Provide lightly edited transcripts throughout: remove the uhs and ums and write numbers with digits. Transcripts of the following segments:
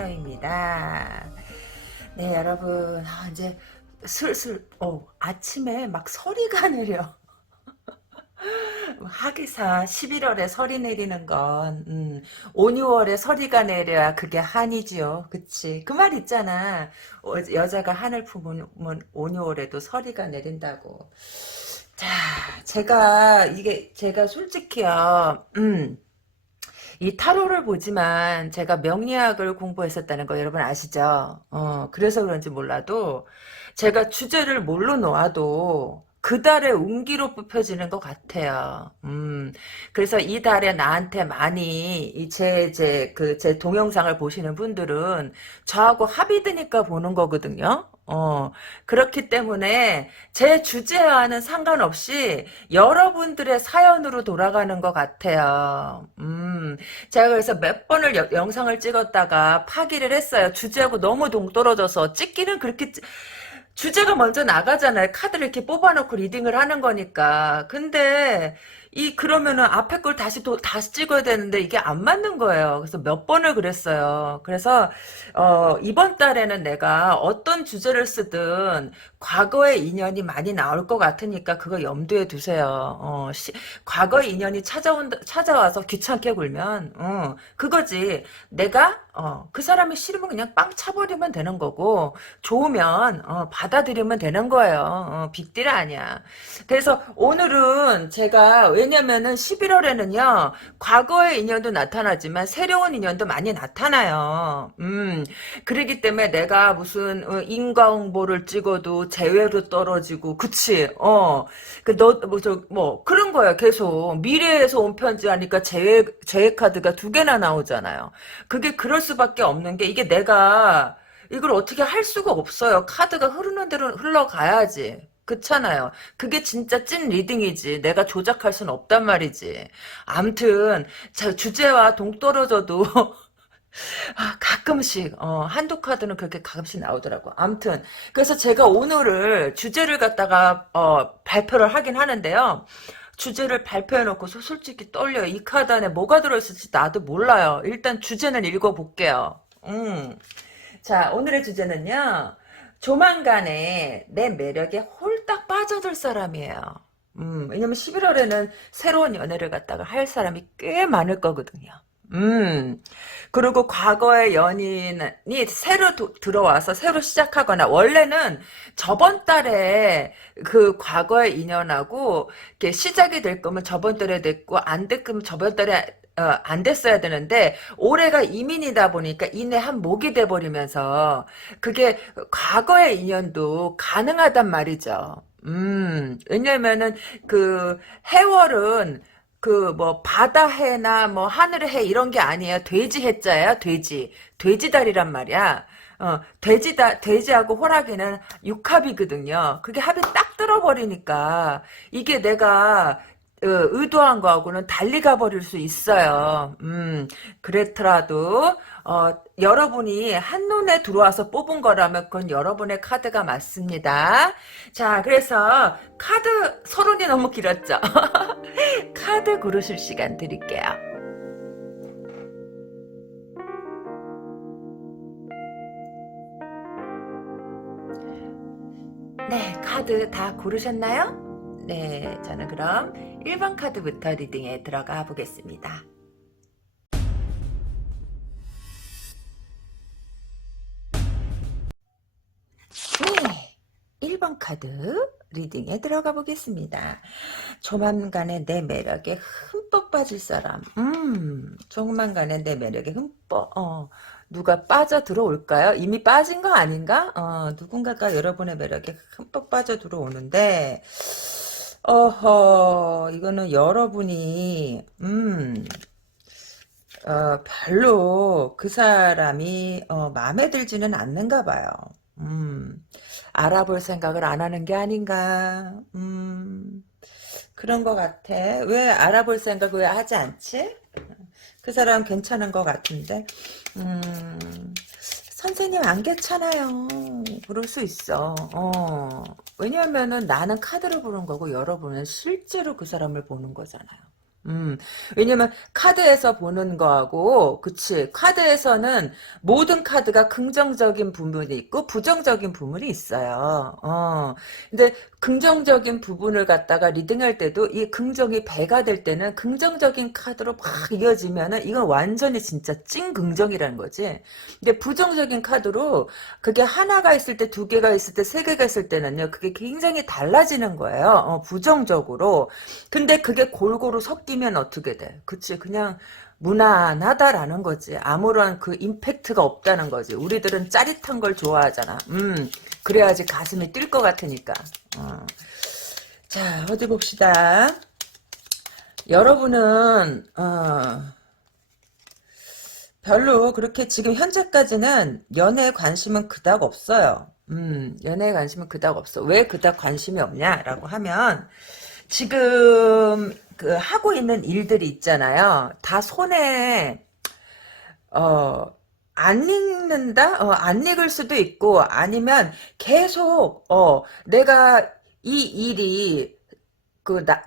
타로입니다. 네, 여러분, 이제 슬슬, 아침에 막 서리가 내려. 하기사 11월에 설이 내리는 건 5, 6월에 서리가 내려야 그게 한이지요. 그치? 그 말 있잖아. 여자가 한을 품으면 5, 6월에도 서리가 내린다고. 자, 제가 솔직히요. 이 타로를 보지만 제가 명리학을 공부했었다는 거 여러분 아시죠? 그래서 그런지 몰라도 제가 주제를 뭘로 놓아도 그 달의 운기로 뽑혀지는 것 같아요. 그래서 이 달에 나한테 많이 제 동영상을 보시는 분들은 저하고 합이 드니까 보는 거거든요. 그렇기 때문에 제 주제와는 상관없이 여러분들의 사연으로 돌아가는 것 같아요. 제가 그래서 몇 번을 영상을 찍었다가 파기를 했어요. 주제하고 너무 동떨어져서 찍기는 그렇게 주제가 먼저 나가잖아요. 카드를 이렇게 뽑아놓고 리딩을 하는 거니까. 근데 그러면은 앞에 걸 다시 찍어야 되는데 이게 안 맞는 거예요. 그래서 몇 번을 그랬어요. 그래서 이번 달에는 내가 어떤 주제를 쓰든 과거의 인연이 많이 나올 것 같으니까 그거 염두에 두세요. 과거의 인연이 찾아와서 귀찮게 굴면 그거지. 내가 그 사람이 싫으면 그냥 빵 차버리면 되는 거고 좋으면 받아들이면 되는 거예요. 빅딜 아니야. 그래서 오늘은 제가 왜냐면은 11월에는요 과거의 인연도 나타나지만 새로운 인연도 많이 나타나요. 그러기 때문에 내가 무슨 인과응보를 찍어도 재회로 떨어지고 그치 뭐 그런 거야. 계속 미래에서 온 편지 하니까 재회 카드가 두 개나 나오잖아요. 그게 그럴 수밖에 없는 게 이게 내가 이걸 어떻게 할 수가 없어요. 카드가 흐르는 대로 흘러가야지. 그렇잖아요. 그게 진짜 찐 리딩이지. 내가 조작할 수는 없단 말이지. 암튼 주제와 동떨어져도 가끔씩 한두 카드는 그렇게 가끔씩 나오더라고. 암튼 그래서 제가 오늘을 주제를 갖다가 발표를 하긴 하는데요. 주제를 발표해놓고 솔직히 떨려요. 이 카드 안에 뭐가 들어있을지 나도 몰라요. 일단 주제는 읽어볼게요. 자, 오늘의 주제는요. 조만간에 내 매력에 홀딱 빠져들 사람이에요. 왜냐면 11월에는 새로운 연애를 갖다가 할 사람이 꽤 많을 거거든요. 그리고 과거의 연인이 새로 들어와서 새로 시작하거나, 원래는 저번 달에 그 과거의 인연하고 이렇게 시작이 될 거면 저번 달에 됐고, 안 됐으면 저번 달에 안 됐어야 되는데 올해가 이민이다 보니까 이내 한 목이 돼버리면서 그게 과거의 인연도 가능하단 말이죠. 왜냐면은 그 해월은 그 뭐 바다해나 뭐 하늘의 해 이런 게 아니에요. 돼지 해자예요. 돼지달이란 말이야. 돼지하고 호랑이는 육합이거든요. 그게 합이 딱 들어버리니까 이게 내가 의도한 거하고는 달리 가버릴 수 있어요. 그렇더라도 여러분이 한눈에 들어와서 뽑은 거라면 그건 여러분의 카드가 맞습니다. 자, 그래서 카드 서론이 너무 길었죠. 카드 고르실 시간 드릴게요. 네, 카드 다 고르셨나요? 네, 저는 그럼 1번 카드부터 리딩에 들어가 보겠습니다. 네, 1번 카드 리딩에 들어가 보겠습니다. 조만간에 내 매력에 흠뻑 빠질 사람. 조만간에 내 매력에 흠뻑, 누가 빠져 들어올까요? 이미 빠진 거 아닌가? 누군가가 여러분의 매력에 흠뻑 빠져 들어오는데, 이거는 여러분이, 별로 그 사람이, 마음에 들지는 않는가 봐요. 알아볼 생각을 안 하는 게 아닌가. 그런 것 같아. 왜 알아볼 생각 왜 하지 않지? 그 사람 괜찮은 것 같은데. 선생님 안 괜찮아요. 그럴 수 있어. 왜냐하면은 나는 카드를 보는 거고 여러분은 실제로 그 사람을 보는 거잖아요. 왜냐면 카드에서 보는 거하고, 그치. 카드에서는 모든 카드가 긍정적인 부분이 있고 부정적인 부분이 있어요. 근데 긍정적인 부분을 갖다가 리딩할 때도 이 긍정이 배가 될 때는 긍정적인 카드로 막 이어지면은 이건 완전히 진짜 찐 긍정이라는 거지. 근데 부정적인 카드로 그게 하나가 있을 때, 두 개가 있을 때, 세 개가 있을 때는요, 그게 굉장히 달라지는 거예요. 부정적으로. 근데 그게 골고루 섞이면 어떻게 돼? 그치, 그냥 무난하다라는 거지. 아무런 그 임팩트가 없다는 거지. 우리들은 짜릿한 걸 좋아하잖아. 그래야지 가슴이 뛸 것 같으니까. 자, 어디 봅시다. 여러분은, 별로 그렇게 지금 현재까지는 연애에 관심은 그닥 없어요. 연애에 관심은 그닥 없어. 왜 그닥 관심이 없냐라고 하면, 지금 그 하고 있는 일들이 있잖아요. 다 손에 어, 안 읽는다? 안 읽을 수도 있고 아니면 계속 내가 이 일이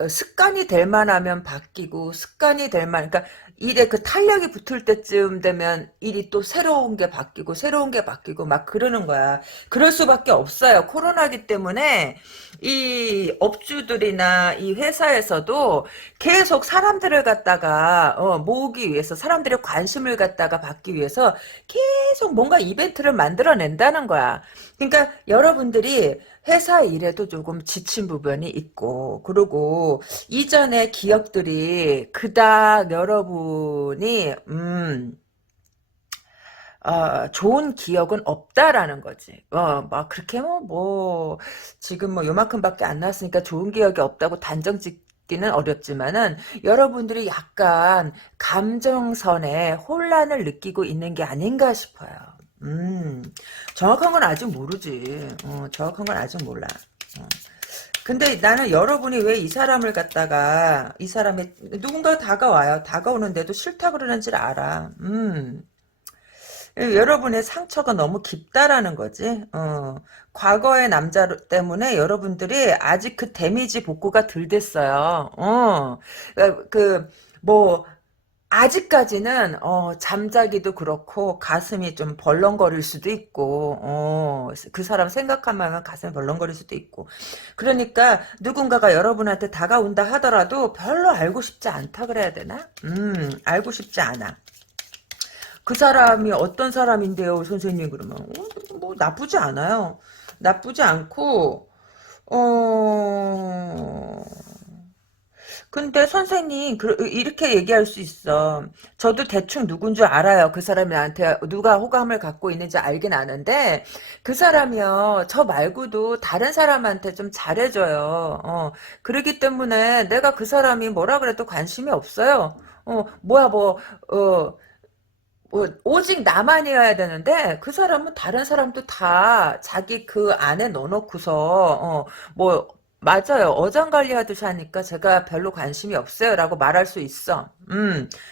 습관이 될 만하면 바뀌고 습관이 될 만, 그러니까 일에 그 탄력이 붙을 때쯤 되면 일이 또 새로운 게 바뀌고 새로운 게 바뀌고 막 그러는 거야. 그럴 수밖에 없어요. 코로나기 때문에 이 업주들이나 이 회사에서도 계속 사람들을 갖다가 모으기 위해서 사람들의 관심을 갖다가 받기 위해서 계속 뭔가 이벤트를 만들어낸다는 거야. 그러니까 여러분들이 회사 일에도 조금 지친 부분이 있고, 그리고 이전의 기억들이 그닥 여러분이, 좋은 기억은 없다라는 거지. 막 그렇게 지금 뭐 요만큼밖에 안 났으니까 좋은 기억이 없다고 단정 짓기는 어렵지만은, 여러분들이 약간 감정선에 혼란을 느끼고 있는 게 아닌가 싶어요. 음, 정확한 건 아직 모르지. 정확한 건 아직 몰라. 어. 근데 나는 여러분이 왜 이 사람을 갖다가, 이 사람이, 누군가 다가와요. 다가오는데도 싫다 그러는지를 알아. 여러분의 상처가 너무 깊다라는 거지. 과거의 남자 때문에 여러분들이 아직 그 데미지 복구가 덜 됐어요. 뭐, 아직까지는 잠자기도 그렇고 가슴이 좀 벌렁거릴 수도 있고 그 사람 생각하면 가슴이 벌렁거릴 수도 있고 그러니까 누군가가 여러분한테 다가온다 하더라도 별로 알고 싶지 않다 그래야 되나? 알고 싶지 않아. 그 사람이 어떤 사람인데요, 선생님? 그러면 뭐 나쁘지 않아요. 나쁘지 않고 어 근데 선생님 이렇게 얘기할 수 있어. 저도 대충 누군 줄 알아요. 그 사람이 나한테 누가 호감을 갖고 있는지 알긴 아는데 그 사람이요. 저 말고도 다른 사람한테 좀 잘해줘요. 그러기 때문에 내가 그 사람이 뭐라 그래도 관심이 없어요. 뭐야 오직 나만이어야 되는데 그 사람은 다른 사람도 다 자기 그 안에 넣어놓고서 뭐 맞아요. 어장관리 하듯이 하니까 제가 별로 관심이 없어요라고 말할 수 있어.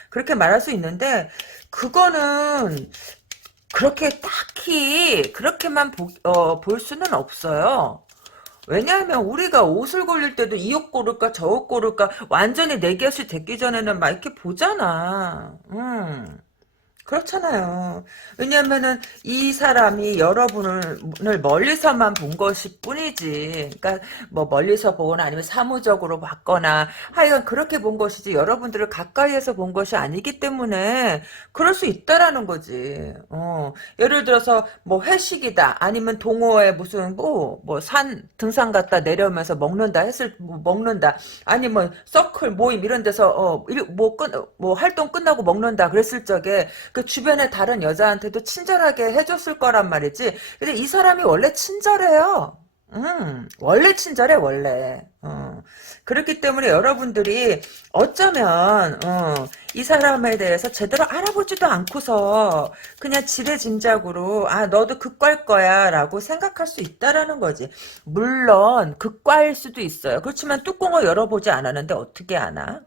그렇게 말할 수 있는데 그거는 그렇게 딱히 그렇게만 볼 수는 없어요. 왜냐하면 우리가 옷을 고를 때도 이 옷 고를까 저 옷 고를까 완전히 내 것이 됐기 전에는 막 이렇게 보잖아. 그렇잖아요. 왜냐면은 이 사람이 여러분을 멀리서만 본 것일 뿐이지. 그러니까 뭐 멀리서 보거나 아니면 사무적으로 봤거나 하여간 그렇게 본 것이지 여러분들을 가까이에서 본 것이 아니기 때문에 그럴 수 있다라는 거지. 예를 들어서 뭐 회식이다 아니면 동호회 무슨 뭐 산 등산 갔다 내려오면서 먹는다 했을 뭐 먹는다 아니면 서클 모임 이런 데서 뭐 활동 끝나고 먹는다 그랬을 적에 그 주변에 다른 여자한테도 친절하게 해줬을 거란 말이지. 근데 이 사람이 원래 친절해요. 원래 친절해, 원래. 그렇기 때문에 여러분들이 어쩌면, 이 사람에 대해서 제대로 알아보지도 않고서 그냥 지레짐작으로, 아, 너도 극과일 거야, 라고 생각할 수 있다라는 거지. 물론, 극과일 수도 있어요. 그렇지만 뚜껑을 열어보지 않았는데 어떻게 아나?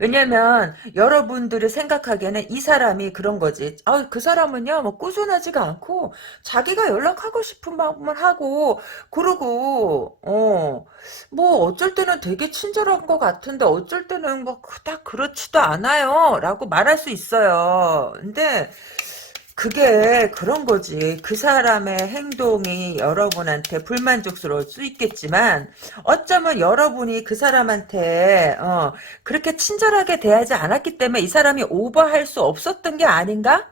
왜냐면 여러분들이 생각하기에는 이 사람이 그런 거지. 그 사람은요, 뭐 꾸준하지가 않고 자기가 연락하고 싶은 마음만 하고 그러고 뭐 어쩔 때는 되게 친절한 것 같은데 어쩔 때는 뭐 그닥 그렇지도 않아요라고 말할 수 있어요. 근데 그게 그런 거지. 그 사람의 행동이 여러분한테 불만족스러울 수 있겠지만 어쩌면 여러분이 그 사람한테 그렇게 친절하게 대하지 않았기 때문에 이 사람이 오버할 수 없었던 게 아닌가?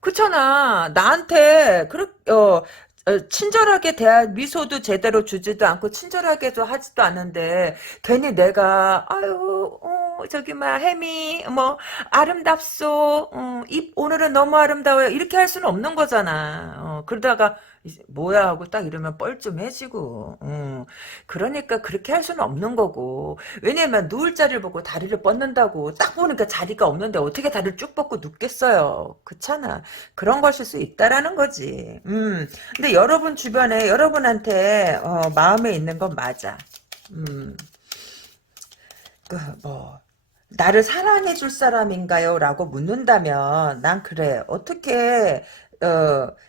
그렇잖아. 나한테 친절하게 대한 미소도 제대로 주지도 않고 친절하게도 하지도 않는데 괜히 내가 아유 저기 막 혜미 뭐 아름답소 입 오늘은 너무 아름다워요 이렇게 할 수는 없는 거잖아. 그러다가 뭐야 하고 딱 이러면 뻘쭘해지고 그러니까 그렇게 할 수는 없는 거고 왜냐면 누울 자리를 보고 다리를 뻗는다고 딱 보니까 자리가 없는데 어떻게 다리를 쭉 뻗고 눕겠어요. 그렇잖아. 그런 것일 수 있다라는 거지. 근데 여러분 주변에 여러분한테 마음에 있는 건 맞아. 음, 뭐 나를 사랑해 줄 사람인가요? 라고 묻는다면 난 그래. 어떻게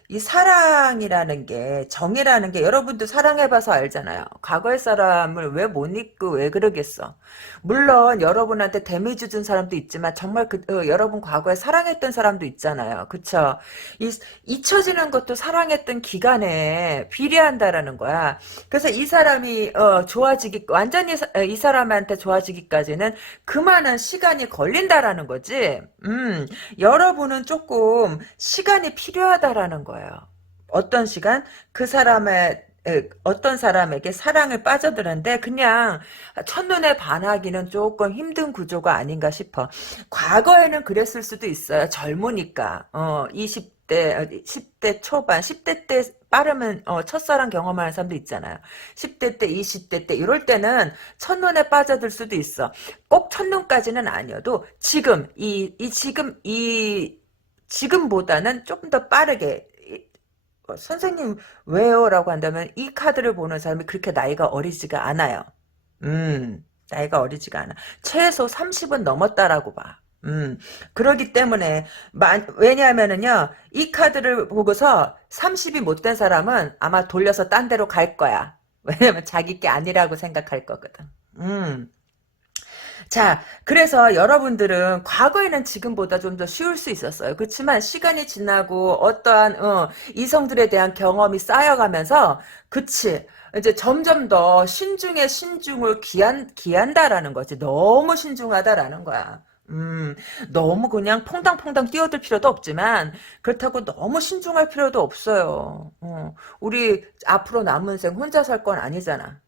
이 사랑이라는 게 정이라는 게 여러분도 사랑해봐서 알잖아요. 과거의 사람을 왜 못 잊고 왜 그러겠어. 물론 여러분한테 데미지 준 사람도 있지만 정말 여러분 과거에 사랑했던 사람도 있잖아요. 그쵸? 이, 잊혀지는 것도 사랑했던 기간에 비례한다라는 거야. 그래서 이 사람이 좋아지기 완전히 이 사람한테 좋아지기까지는 그만한 시간이 걸린다라는 거지. 여러분은 조금 시간이 필요하다라는 거예요. 어떤 시간? 그 사람의 어떤 사람에게 사랑을 빠져드는데 그냥 첫눈에 반하기는 조금 힘든 구조가 아닌가 싶어. 과거에는 그랬을 수도 있어요. 젊으니까. 20대, 10대 초반, 10대 때 빠르면 첫사랑 경험하는 사람도 있잖아요. 10대 때, 20대 때 이럴 때는 첫눈에 빠져들 수도 있어. 꼭 첫눈까지는 아니어도 지금보다는 조금 더 빠르게 선생님 왜요? 라고 한다면 이 카드를 보는 사람이 그렇게 나이가 어리지가 않아요. 나이가 어리지가 않아. 최소 30은 넘었다라고 봐. 그러기 때문에, 왜냐하면은요, 이 카드를 보고서 30이 못 된 사람은 아마 돌려서 딴 데로 갈 거야. 왜냐면 자기 게 아니라고 생각할 거거든. 자, 그래서 여러분들은 과거에는 지금보다 좀 더 쉬울 수 있었어요. 그렇지만 시간이 지나고 어떠한 이성들에 대한 경험이 쌓여가면서 그치. 이제 점점 더 신중에 신중을 기한다라는 거지. 너무 신중하다라는 거야. 너무 그냥 퐁당퐁당 뛰어들 필요도 없지만 그렇다고 너무 신중할 필요도 없어요. 우리 앞으로 남은 생 혼자 살 건 아니잖아.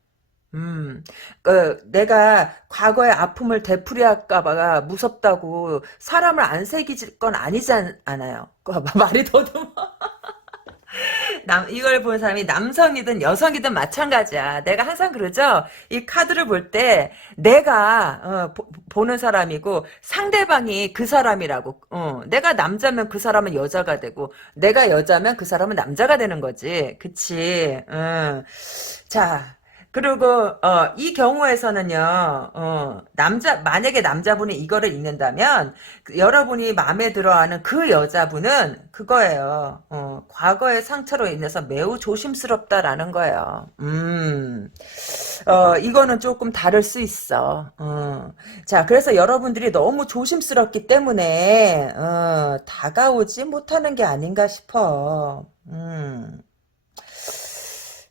내가 과거의 아픔을 되풀이할까봐 무섭다고 사람을 안 새길 건 아니지 않아요. 말이 더듬어. 이걸 보는 사람이 남성이든 여성이든 마찬가지야. 내가 항상 그러죠? 이 카드를 볼 때 내가 보는 사람이고 상대방이 그 사람이라고. 내가 남자면 그 사람은 여자가 되고 내가 여자면 그 사람은 남자가 되는 거지. 그치? 자, 그리고 이 경우에서는요. 만약에 남자분이 이거를 읽는다면 여러분이 마음에 들어하는 그 여자분은 그거예요. 과거의 상처로 인해서 매우 조심스럽다라는 거예요. 이거는 조금 다를 수 있어. 자, 그래서 여러분들이 너무 조심스럽기 때문에 다가오지 못하는 게 아닌가 싶어.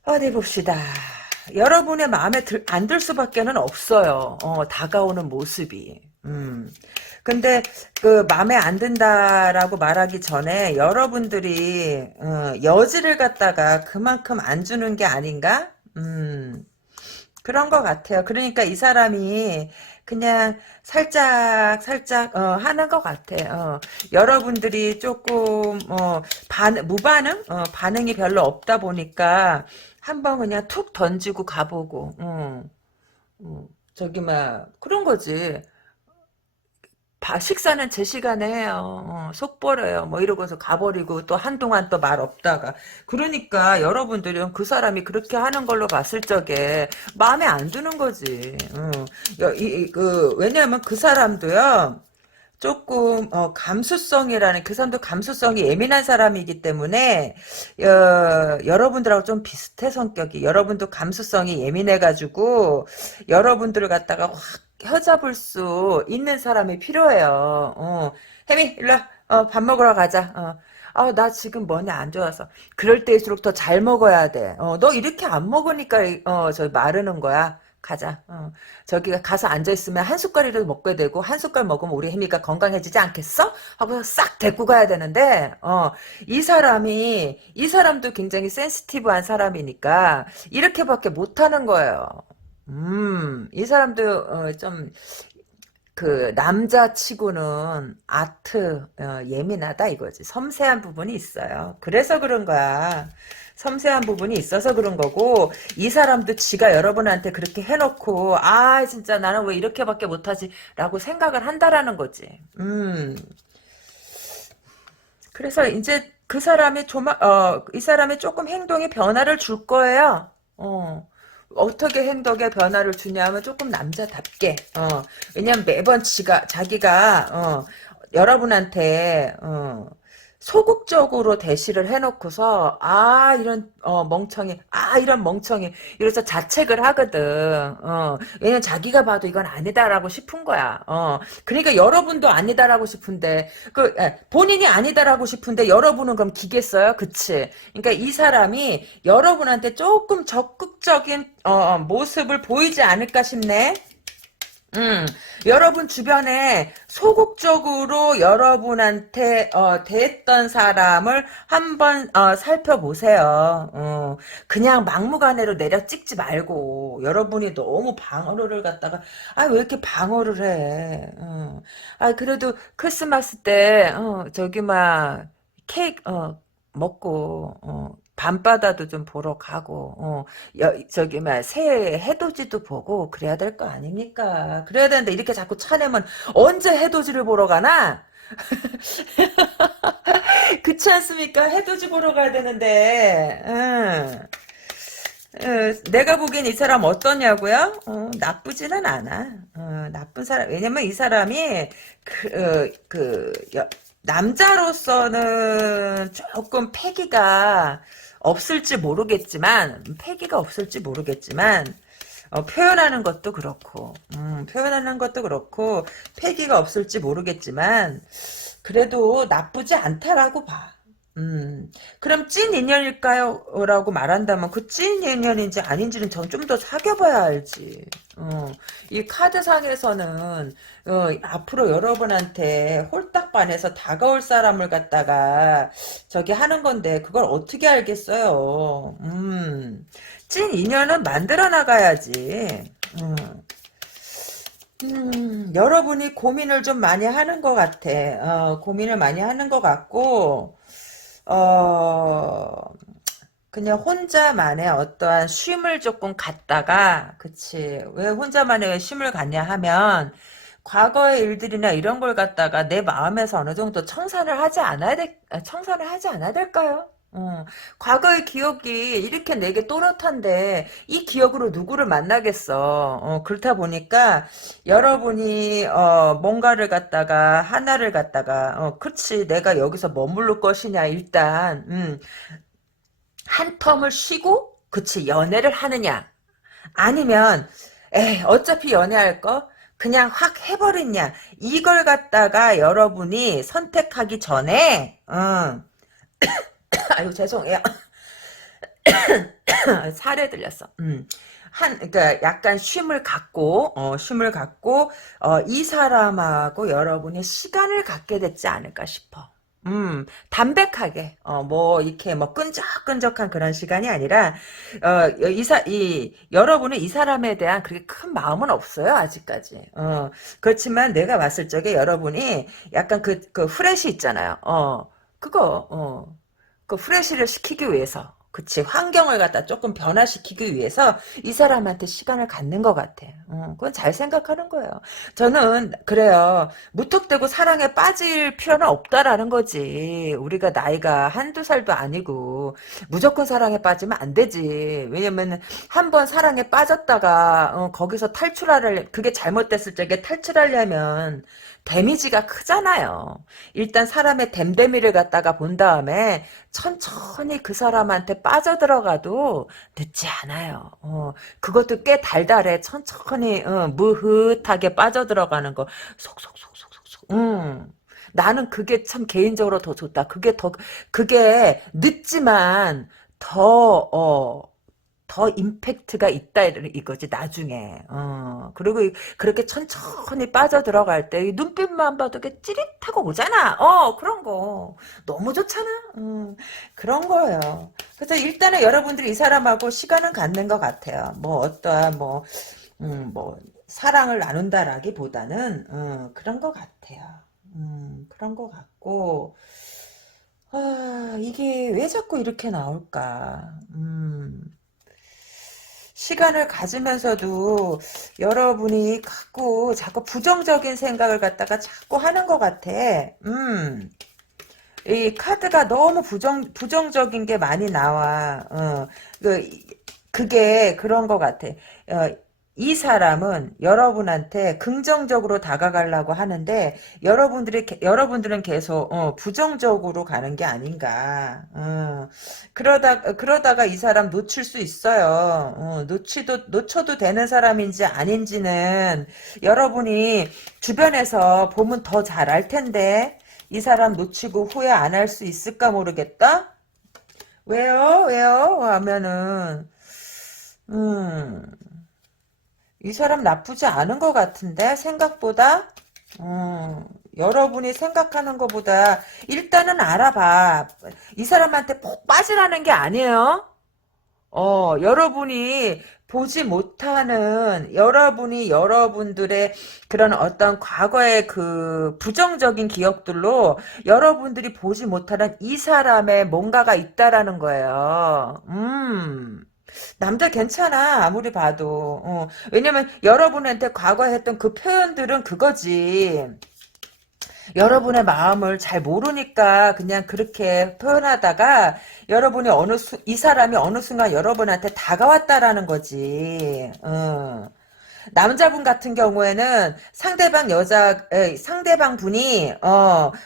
어디 봅시다. 여러분의 마음에 안 들 수밖에는 없어요. 다가오는 모습이. 근데 그 마음에 안 든다라고 말하기 전에 여러분들이 여지를 갖다가 그만큼 안 주는 게 아닌가? 그런 것 같아요. 그러니까 이 사람이 그냥 살짝 살짝 하는 것 같아요. 여러분들이 조금 무반응 반응이 별로 없다 보니까 한번 그냥 툭 던지고 가보고 저기 막 그런 거지. 식사는 제 시간에 해요. 속보려요. 뭐 이러고서 가버리고 또 한동안 또 말 없다가. 그러니까 여러분들은 그 사람이 그렇게 하는 걸로 봤을 적에 마음에 안 드는 거지. 왜냐하면 그 사람도요. 조금 감수성이라는 그 사람도 감수성이 예민한 사람이기 때문에 여러분들하고 좀 비슷해 성격이. 여러분도 감수성이 예민해가지고 여러분들을 갖다가 확 혀잡을 수 있는 사람이 필요해요. 혜미 일로 와. 밥 먹으러 가자. 나 지금 뭐냐 안 좋아서. 그럴 때일수록 더 잘 먹어야 돼. 너 이렇게 안 먹으니까 저 마르는 거야. 가자. 저기 가서 앉아있으면 한 숟갈이라도 먹게 되고 한 숟갈 먹으면 우리 혜미가 건강해지지 않겠어? 하고 싹 데리고 가야 되는데 이 사람도 굉장히 센시티브한 사람이니까 이렇게밖에 못하는 거예요. 이 사람도 좀 그 남자치고는 아트 예민하다 이거지. 섬세한 부분이 있어요. 그래서 그런 거야. 섬세한 부분이 있어서 그런 거고 이 사람도 지가 여러분한테 그렇게 해놓고 진짜 나는 왜 이렇게밖에 못하지 라고 생각을 한다라는 거지. 그래서 이제 그 사람이 이 사람이 조금 행동에 변화를 줄 거예요. 어떻게 행동에 변화를 주냐면 조금 남자답게. 왜냐면 매번 자기가 여러분한테 소극적으로 대시를 해놓고서 이런 멍청이 이래서 자책을 하거든. 왜냐면 자기가 봐도 이건 아니다라고 싶은 거야. 그러니까 여러분도 아니다라고 싶은데 본인이 아니다라고 싶은데 여러분은 그럼 기겠어요? 그치? 그러니까 이 사람이 여러분한테 조금 적극적인 모습을 보이지 않을까 싶네. 여러분 주변에 소극적으로 여러분한테 대했던 사람을 한번 살펴보세요. 그냥 막무가내로 내려 찍지 말고 여러분이 너무 방어를 갖다가 왜 이렇게 방어를 해? 그래도 크리스마스 때 저기 막 케이크 먹고 밤바다도 좀 보러 가고 저기 막 새해 해돋이도 보고 그래야 될 거 아닙니까? 그래야 되는데 이렇게 자꾸 차내면 언제 해돋이를 보러 가나? 그렇지 않습니까? 해돋이 보러 가야 되는데 내가 보기엔 이 사람 어떠냐고요? 나쁘지는 않아. 나쁜 사람. 왜냐면 이 사람이 남자로서는 조금 패기가 없을지 모르겠지만, 표현하는 것도 그렇고, 패기가 없을지 모르겠지만, 그래도 나쁘지 않다라고 봐. 그럼 찐 인연일까요? 라고 말한다면 그 찐 인연인지 아닌지는 전 좀 더 사귀어봐야 알지. 이 카드상에서는 앞으로 여러분한테 홀딱 반해서 다가올 사람을 갖다가 저기 하는 건데 그걸 어떻게 알겠어요. 찐 인연은 만들어 나가야지. 여러분이 고민을 좀 많이 하는 것 같아. 고민을 많이 하는 것 같고, 그냥 혼자만의 어떠한 쉼을 조금 갖다가, 그치. 왜 혼자만의 쉼을 갖냐 하면, 과거의 일들이나 이런 걸 갖다가 내 마음에서 어느 정도 청산을 하지 않아야 될까요? 과거의 기억이 이렇게 내게 또렷한데 이 기억으로 누구를 만나겠어. 그렇다 보니까 여러분이 뭔가를 갖다가 하나를 갖다가 그치 내가 여기서 머무를 것이냐 일단 한 텀을 쉬고 그치 연애를 하느냐 아니면 어차피 연애할 거 그냥 확 해버리냐 이걸 갖다가 여러분이 선택하기 전에 아유 죄송해요. 살에 들렸어. 그러니까 약간 쉼을 갖고, 이 사람하고 여러분이 시간을 갖게 됐지 않을까 싶어. 담백하게, 이렇게 끈적끈적한 그런 시간이 아니라, 여러분은 이 사람에 대한 그렇게 큰 마음은 없어요, 아직까지. 그렇지만 내가 봤을 적에 여러분이 약간 그 후레쉬 있잖아요. 그거, 그 후레쉬를 시키기 위해서 그치. 환경을 갖다 조금 변화시키기 위해서 이 사람한테 시간을 갖는 것 같아. 그건 잘 생각하는 거예요. 저는 그래요. 무턱대고 사랑에 빠질 필요는 없다라는 거지. 우리가 나이가 한두 살도 아니고 무조건 사랑에 빠지면 안 되지. 왜냐면 한 번 사랑에 빠졌다가 거기서 그게 잘못됐을 적에 탈출하려면 데미지가 크잖아요. 일단 사람의 댐데미를 갖다가 본 다음에 천천히 그 사람한테 빠져들어가도 늦지 않아요. 그것도 꽤 달달해. 천천히 무흐하게 빠져들어가는 거 속속속속속속. 나는 그게 참 개인적으로 더 좋다. 그게 늦지만 더 더 임팩트가 있다 이거지 나중에. 그리고 그렇게 천천히 빠져들어갈 때 눈빛만 봐도 이렇게 찌릿하고 오잖아. 그런 거 너무 좋잖아. 그런 거예요. 그래서 일단은 여러분들이 이 사람하고 시간은 갖는 것 같아요. 뭐 어떠한 뭐 사랑을 나눈다라기보다는 그런 것 같아요. 그런 것 같고 이게 왜 자꾸 이렇게 나올까? 시간을 가지면서도 여러분이 자꾸 부정적인 생각을 갖다가 자꾸 하는 것 같아. 이 카드가 너무 부정적인 게 많이 나와. 그게 그런 것 같아. 이 사람은 여러분한테 긍정적으로 다가가려고 하는데 여러분들은 계속 부정적으로 가는 게 아닌가. 그러다가 이 사람 놓칠 수 있어요. 놓쳐도 되는 사람인지 아닌지는 여러분이 주변에서 보면 더 잘 알 텐데 이 사람 놓치고 후회 안 할 수 있을까 모르겠다. 왜요 하면은 이 사람 나쁘지 않은 것 같은데 생각보다 여러분이 생각하는 것보다 일단은 알아봐. 이 사람한테 푹 빠지라는 게 아니에요. 여러분이 보지 못하는 여러분들의 그런 어떤 과거의 그 부정적인 기억들로 여러분들이 보지 못하는 이 사람의 뭔가가 있다라는 거예요. 남자 괜찮아 아무리 봐도 왜냐면 여러분한테 과거에 했던 그 표현들은 그거지. 여러분의 마음을 잘 모르니까 그냥 그렇게 표현하다가 이 사람이 어느 순간 여러분한테 다가왔다라는 거지. 남자분 같은 경우에는 상대방 분이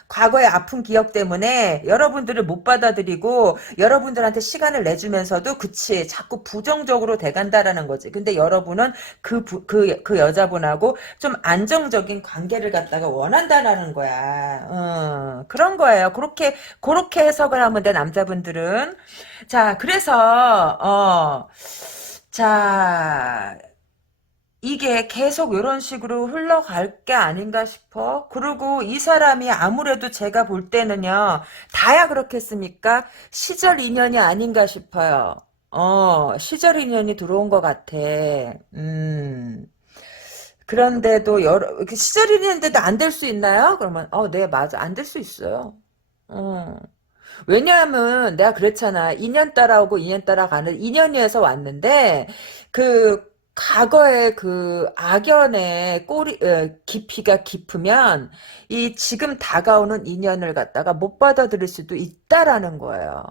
과거의 아픈 기억 때문에 여러분들을 못 받아들이고 여러분들한테 시간을 내주면서도 그치 자꾸 부정적으로 돼간다라는 거지. 근데 여러분은 그 여자분하고 좀 안정적인 관계를 갖다가 원한다라는 거야. 그런 거예요. 그렇게 해석을 하면 돼 남자분들은. 자 그래서 자 이게 계속 이런 식으로 흘러갈 게 아닌가 싶어. 그리고 이 사람이 아무래도 제가 볼 때는요, 다야 그렇겠습니까? 시절 인연이 아닌가 싶어요. 시절 인연이 들어온 것 같아. 그런데도 시절 인연인데도 안 될 수 있나요? 그러면, 네, 맞아. 안 될 수 있어요. 어. 왜냐하면 내가 그랬잖아. 2년 따라오고 2년 따라가는 인연이어서 왔는데 그 과거의 그 악연의 깊이가 깊으면 이 지금 다가오는 인연을 갖다가 못 받아들일 수도 있다라는 거예요.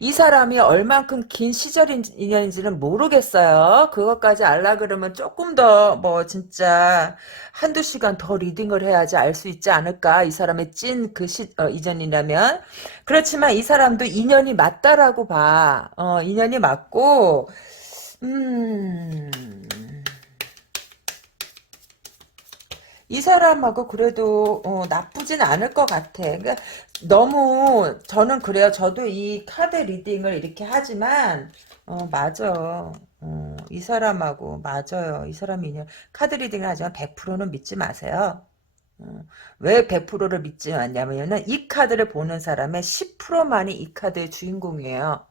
이 사람이 얼만큼 긴 시절 인연인지는 모르겠어요. 그것까지 알라 그러면 조금 더 뭐 진짜 한두 시간 더 리딩을 해야지 알 수 있지 않을까. 이 사람의 찐 이전이라면. 그렇지만 이 사람도 인연이 맞다라고 봐. 인연이 맞고, 음, 이 사람하고 그래도 나쁘진 않을 것 같아. 그러니까 너무 저는 그래요. 저도 이 카드 리딩을 이렇게 하지만 맞아. 이 사람하고 맞아요. 이 사람이 그냥 카드 리딩을 하지만 100%는 믿지 마세요. 왜 100%를 믿지 않냐면은 이 카드를 보는 사람의 10%만이 이 카드의 주인공이에요.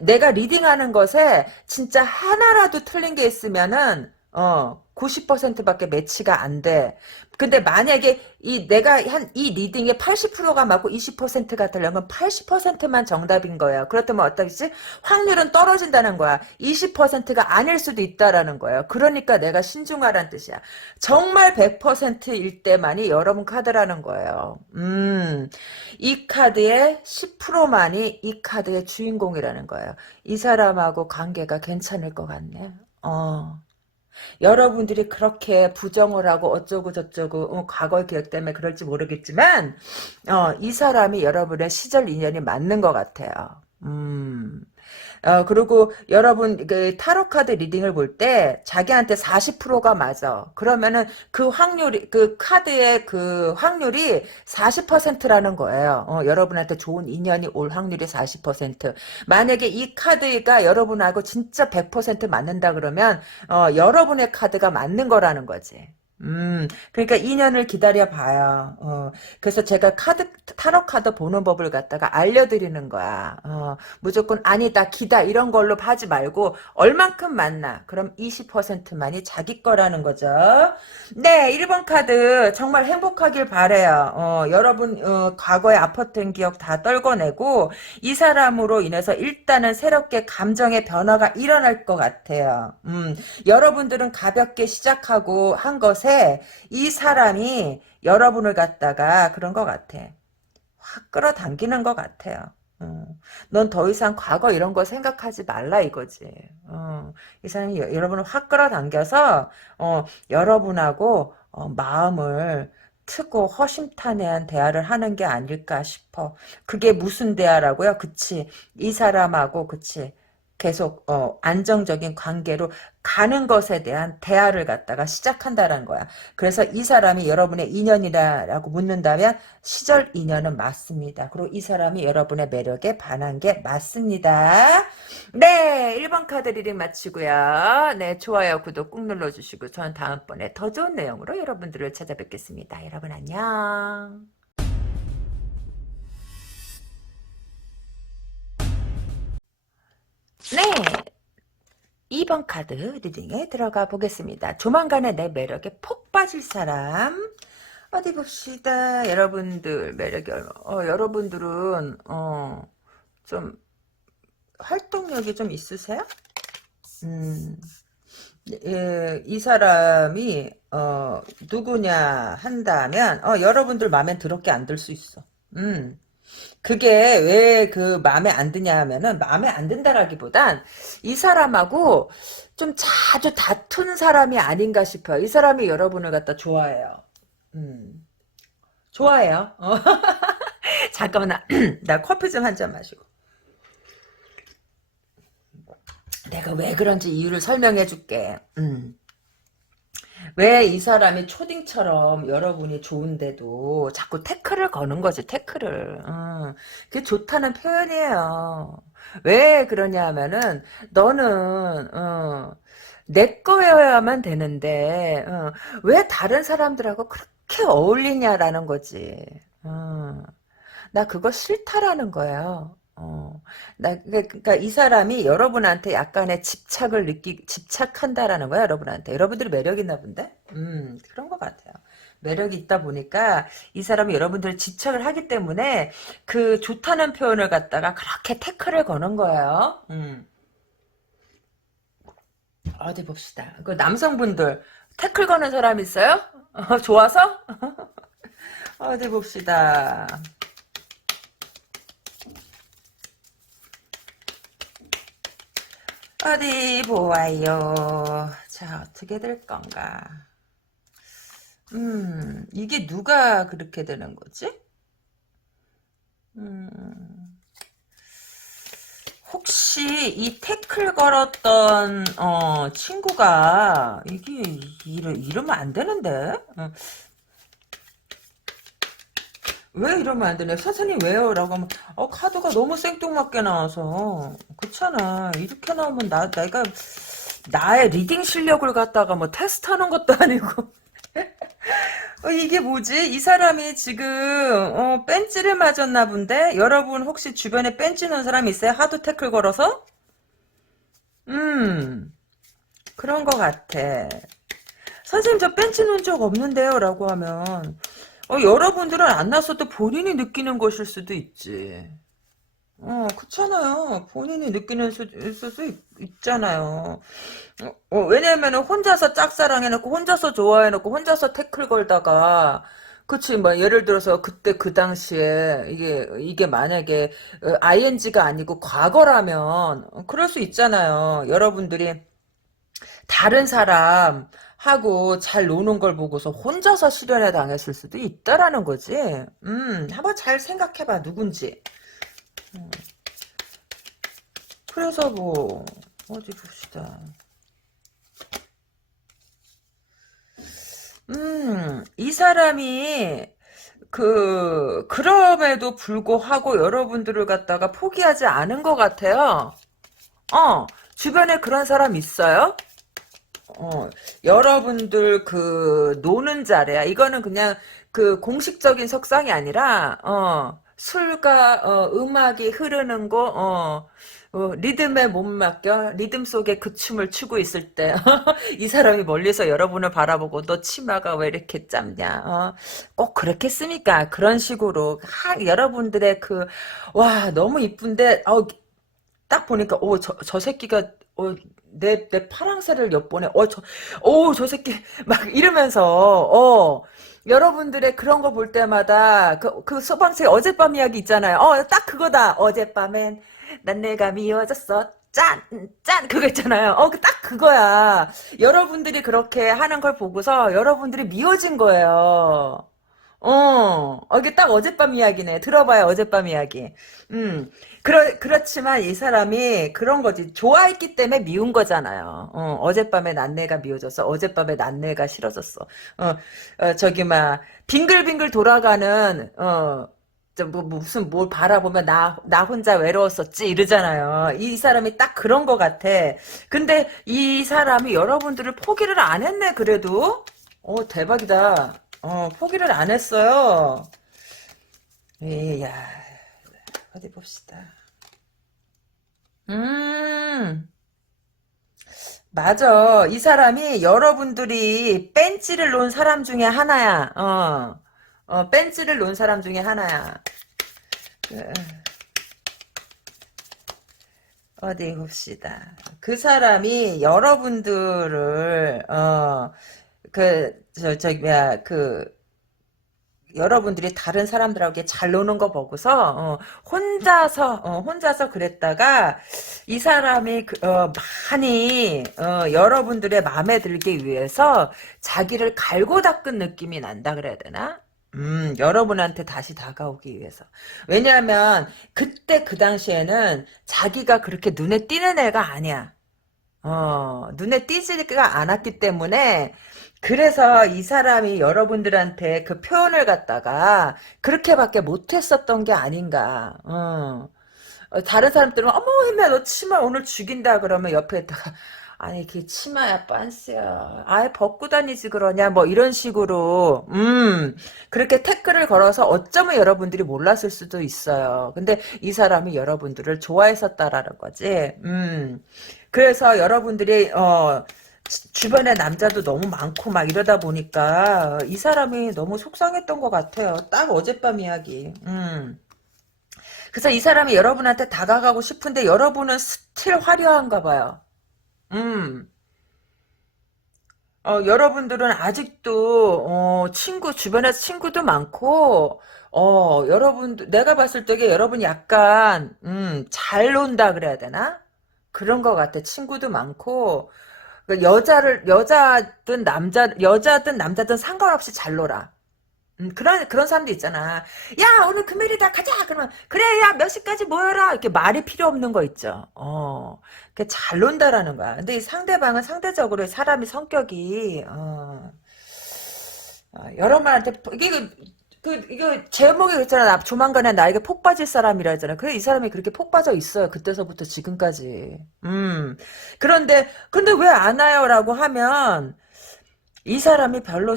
내가 리딩하는 것에 진짜 하나라도 틀린 게 있으면은 90%밖에 매치가 안 돼. 근데 만약에 내가 한 이 리딩의 80%가 맞고 20%가 틀려면 80%만 정답인 거예요. 그렇다면 어떠지? 확률은 떨어진다는 거야. 20%가 아닐 수도 있다라는 거예요. 그러니까 내가 신중하란 뜻이야. 정말 100%일 때만이 여러분 카드라는 거예요. 이 카드의 10%만이 이 카드의 주인공이라는 거예요. 이 사람하고 관계가 괜찮을 것 같네. 여러분들이 그렇게 부정을 하고 어쩌고 저쩌고 과거 기억 때문에 그럴지 모르겠지만 이 사람이 여러분의 시절 인연이 맞는 것 같아요. 음. 그리고 여러분 그 타로 카드 리딩을 볼 때 자기한테 40%가 맞아. 그러면은 그 확률이 그 카드의 그 확률이 40%라는 거예요. 여러분한테 좋은 인연이 올 확률이 40%. 만약에 이 카드가 여러분하고 진짜 100% 맞는다 그러면 여러분의 카드가 맞는 거라는 거지. 그러니까 2년을 기다려 봐요. 그래서 제가 타로 카드 보는 법을 갖다가 알려드리는 거야. 무조건 아니다, 기다, 이런 걸로 하지 말고, 얼만큼 맞나? 그럼 20%만이 자기 거라는 거죠. 네, 1번 카드, 정말 행복하길 바래요. 여러분, 과거에 아팠던 기억 다 떨궈내고, 이 사람으로 인해서 일단은 새롭게 감정의 변화가 일어날 것 같아요. 여러분들은 가볍게 시작하고 한 것에 이 사람이 여러분을 갖다가 그런 것 같아. 확 끌어당기는 것 같아요. 넌 더 이상 과거 이런 거 생각하지 말라 이거지. 이 사람이 여러분을 확 끌어당겨서 여러분하고 마음을 트고 허심탄회한 대화를 하는 게 아닐까 싶어. 그게 무슨 대화라고요? 그치. 이 사람하고 그치. 계속 안정적인 관계로 가는 것에 대한 대화를 갖다가 시작한다는 거야. 그래서 이 사람이 여러분의 인연이라고 묻는다면 시절 인연은 맞습니다. 그리고 이 사람이 여러분의 매력에 반한 게 맞습니다. 네, 1번 카드 리딩 마치고요. 네, 좋아요, 구독 꾹 눌러주시고 전 다음번에 더 좋은 내용으로 여러분들을 찾아뵙겠습니다. 여러분 안녕. 네, 2번 카드 리딩에 들어가 보겠습니다. 조만간에 내 매력에 폭 빠질 사람. 어디 봅시다. 여러분들 매력이 여러분들은 좀 활동력이 좀 있으세요? 음, 예, 이 사람이 누구냐 한다면 여러분들 마음에 더럽게 안 들 수 있어. 음. 그게 왜 그 마음에 안 드냐 하면은 마음에 안 든다라기보단 이 사람하고 좀 자주 다툰 사람이 아닌가 싶어요. 이 사람이 여러분을 갖다 좋아해요. 음, 좋아해요. 잠깐만 나 커피 좀 한 잔 마시고. 내가 왜 그런지 이유를 설명해 줄게. 왜 이 사람이 초딩처럼 여러분이 좋은데도 자꾸 태클을 거는 거지, 태클을. 그게 좋다는 표현이에요. 왜 그러냐 하면은, 너는, 내 거여야만 되는데, 왜 다른 사람들하고 그렇게 어울리냐라는 거지. 나 그거 싫다라는 거예요. 그러니까 이 사람이 여러분한테 약간의 집착한다라는 거야, 여러분한테. 여러분들이 매력 있나 본데? 그런 것 같아요. 매력이 있다 보니까 이 사람이 여러분들을 집착을 하기 때문에 그 좋다는 표현을 갖다가 그렇게 태클을 거는 거예요. 어디 봅시다. 그 남성분들 태클 거는 사람 있어요? 좋아서? 어디 봅시다. 어디 보아요. 자, 어떻게 될 건가? 이게 누가 그렇게 되는 거지? 혹시 이 태클 걸었던 친구가 이게 이러면 안 되는데? 왜 이러면 안 되냐? 선생님 왜요? 라고 하면 카드가 너무 생뚱맞게 나와서 그렇잖아. 이렇게 나오면 내가 나의 리딩 실력을 갖다가 뭐 테스트하는 것도 아니고 이게 뭐지? 이 사람이 지금 뺀찌를 맞았나 본데? 여러분 혹시 주변에 뺀찌 넣은 사람 있어요? 하도 태클 걸어서? 음 그런 거 같아. 선생님 저 벤치 놓은 적 없는데요 라고 하면 여러분들은 안 났어도 본인이 느끼는 것일 수도 있지. 그렇잖아요. 본인이 느끼는 수도 있잖아요. 왜냐면은 혼자서 짝사랑해놓고 혼자서 좋아해놓고 혼자서 태클 걸다가 그치 뭐 예를 들어서 그때 그 당시에 이게 만약에 ing가 아니고 과거라면 그럴 수 있잖아요. 여러분들이 다른 사람 하고 잘 노는 걸 보고서 혼자서 실연에 당했을 수도 있다라는 거지. 한번 잘 생각해봐 누군지. 그래서 뭐 어디 봅시다. 이 사람이 그럼에도 불구하고 여러분들을 갖다가 포기하지 않은 것 같아요. 주변에 그런 사람 있어요? 여러분들 노는 자리야. 이거는 그냥 공식적인 석상이 아니라, 술과, 음악이 흐르는 곳, 리듬에 못 맡겨, 리듬 속에 그 춤을 추고 있을 때, 이 사람이 멀리서 여러분을 바라보고, 너 치마가 왜 이렇게 짧냐, 꼭 그렇겠습니까? 그런 식으로, 여러분들의 와, 너무 이쁜데, 딱 보니까 저 새끼가 내 파랑새를 엿보네. 저 새끼 막 이러면서 여러분들의 그런 거 볼 때마다 그 소방차 어젯밤 이야기 있잖아요. 딱 그거다. 어젯밤엔 난 내가 미워졌어. 짠! 짠! 그거 있잖아요. 딱 그거야. 여러분들이 그렇게 하는 걸 보고서 여러분들이 미워진 거예요. 이게 딱 어젯밤 이야기네. 들어봐요, 어젯밤 이야기. 그렇지만 이 사람이 그런 거지. 좋아했기 때문에 미운 거잖아요. 어젯밤에 난내가 미워졌어. 어젯밤에 난내가 싫어졌어. 저기, 빙글빙글 돌아가는, 무슨 뭘 바라보면 나 혼자 외로웠었지 이러잖아요. 이 사람이 딱 그런 거 같아. 근데 이 사람이 여러분들을 포기를 안 했네, 그래도. 대박이다. 포기를 안 했어요. 야, 어디 봅시다. 음, 맞아. 이 사람이 여러분들이 벤치를 놓은 사람 중에 하나야. 벤치를 놓은 사람 중에 하나야. 그, 어디 봅시다. 그 사람이 여러분들을, 여러분들이 다른 사람들하고 잘 노는 거 보고서 혼자서 그랬다가 이 사람이 많이 여러분들의 마음에 들기 위해서 자기를 갈고 닦은 느낌이 난다 그래야 되나? 여러분한테 다시 다가오기 위해서. 왜냐하면 그때 그 당시에는 자기가 그렇게 눈에 띄는 애가 아니야. 눈에 띄지가 않았기 때문에 그래서 이 사람이 여러분들한테 그 표현을 갖다가 그렇게밖에 못했었던 게 아닌가. 다른 사람들은 어머 혜미야 너 치마 오늘 죽인다 그러면 옆에다가 아니 그게 치마야 빤스야 아예 벗고 다니지 그러냐 뭐 이런 식으로 그렇게 태클을 걸어서 어쩌면 여러분들이 몰랐을 수도 있어요. 근데 이 사람이 여러분들을 좋아했었다라는 거지. 그래서 여러분들이 주변에 남자도 너무 많고 막 이러다 보니까 이 사람이 너무 속상했던 것 같아요. 딱 어젯밤 이야기. 그래서 이 사람이 여러분한테 다가가고 싶은데 여러분은 스틸 화려한가 봐요. 음. 여러분들은 아직도 주변에 친구도 많고 내가 봤을 적에 여러분이 약간 잘 논다 그래야 되나? 그런 것 같아. 친구도 많고 그 여자든 남자든 상관없이 잘 놀아. 그런 사람도 있잖아. 야, 오늘 금요일이다, 가자! 그러면, 그래, 야, 몇 시까지 모여라! 이렇게 말이 필요 없는 거 있죠. 잘 논다라는 거야. 근데 이 상대방은 상대적으로 사람이 성격이, 여러분한테, 이거 제목이 그랬잖아. 조만간에 나에게 폭 빠질 사람이라 했잖아. 그래, 이 사람이 그렇게 폭 빠져 있어요. 그때서부터 지금까지. 근데 왜 안 와요? 라고 하면, 이 사람이 별로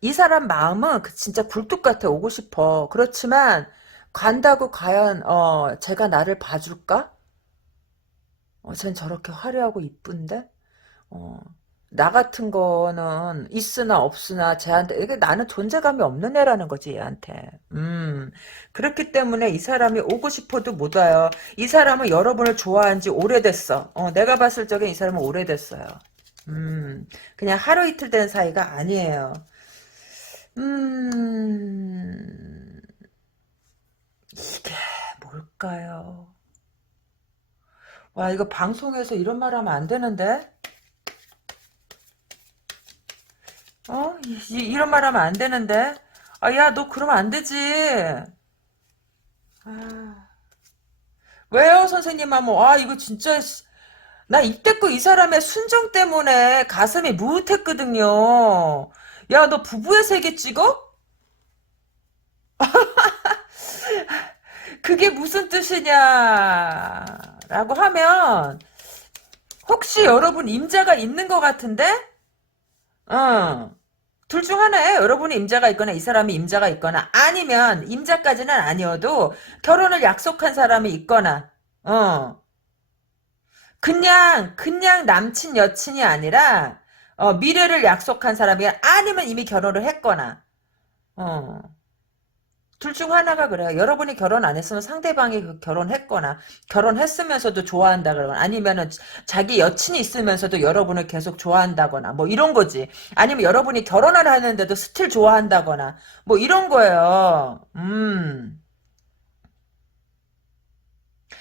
이 사람 마음은 진짜 굴뚝 같아 오고 싶어. 그렇지만 간다고 과연 제가 나를 봐줄까? 쟨 저렇게 화려하고 이쁜데? 어, 나 같은 거는 있으나 없으나 쟤한테 이게 나는 존재감이 없는 애라는 거지 얘한테. 그렇기 때문에 이 사람이 오고 싶어도 못 와요. 이 사람은 여러분을 좋아한 지 오래됐어. 내가 봤을 적에 이 사람은 오래됐어요. 그냥 하루 이틀 된 사이가 아니에요. 음, 이게 뭘까요? 와, 이거 방송에서 이런 말 하면 안 되는데? 이런 말 하면 안 되는데? 아, 야, 너 그러면 안 되지. 아, 왜요, 선생님 하면, 이거 진짜, 나 이때껏 이 사람의 순정 때문에 가슴이 무릇했거든요. 야, 너 부부의 세계 찍어? 그게 무슨 뜻이냐? 라고 하면, 혹시 여러분 임자가 있는 것 같은데? 어. 둘 중 하나에 여러분이 임자가 있거나 이 사람이 임자가 있거나 아니면 임자까지는 아니어도 결혼을 약속한 사람이 있거나 그냥 남친 여친이 아니라 미래를 약속한 사람이 아니면 이미 결혼을 했거나 어. 둘 중 하나가 그래요. 여러분이 결혼 안 했으면 상대방이 결혼했거나 결혼했으면서도 좋아한다 그러거나 아니면은 자기 여친이 있으면서도 여러분을 계속 좋아한다거나 뭐 이런 거지. 아니면 여러분이 결혼을 하는데도 스틸 좋아한다거나 뭐 이런 거예요.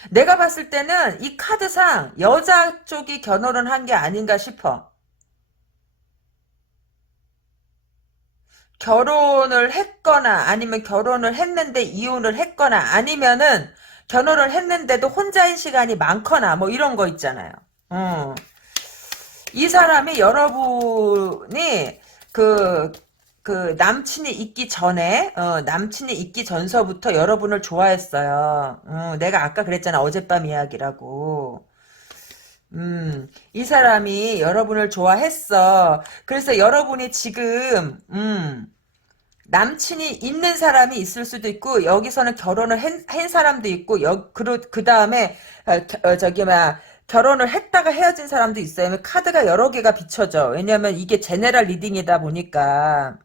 내가 봤을 때는 이 카드상 여자 쪽이 결혼을 한 게 아닌가 싶어. 결혼을 했거나 아니면 결혼을 했는데 이혼을 했거나 아니면은 결혼을 했는데도 혼자인 시간이 많거나 뭐 이런 거 있잖아요. 어. 이 사람이 여러분이 그, 남친이 있기 전에, 남친이 있기 전서부터 여러분을 좋아했어요. 내가 아까 그랬잖아. 어젯밤 이야기라고. 이 사람이 여러분을 좋아했어. 그래서 여러분이 지금, 남친이 있는 사람이 있을 수도 있고 여기서는 결혼을 한 사람도 있고 그 다음에 저기 막 결혼을 했다가 헤어진 사람도 있어요. 카드가 여러 개가 비춰져. 왜냐면 이게 제네럴 리딩이다 보니까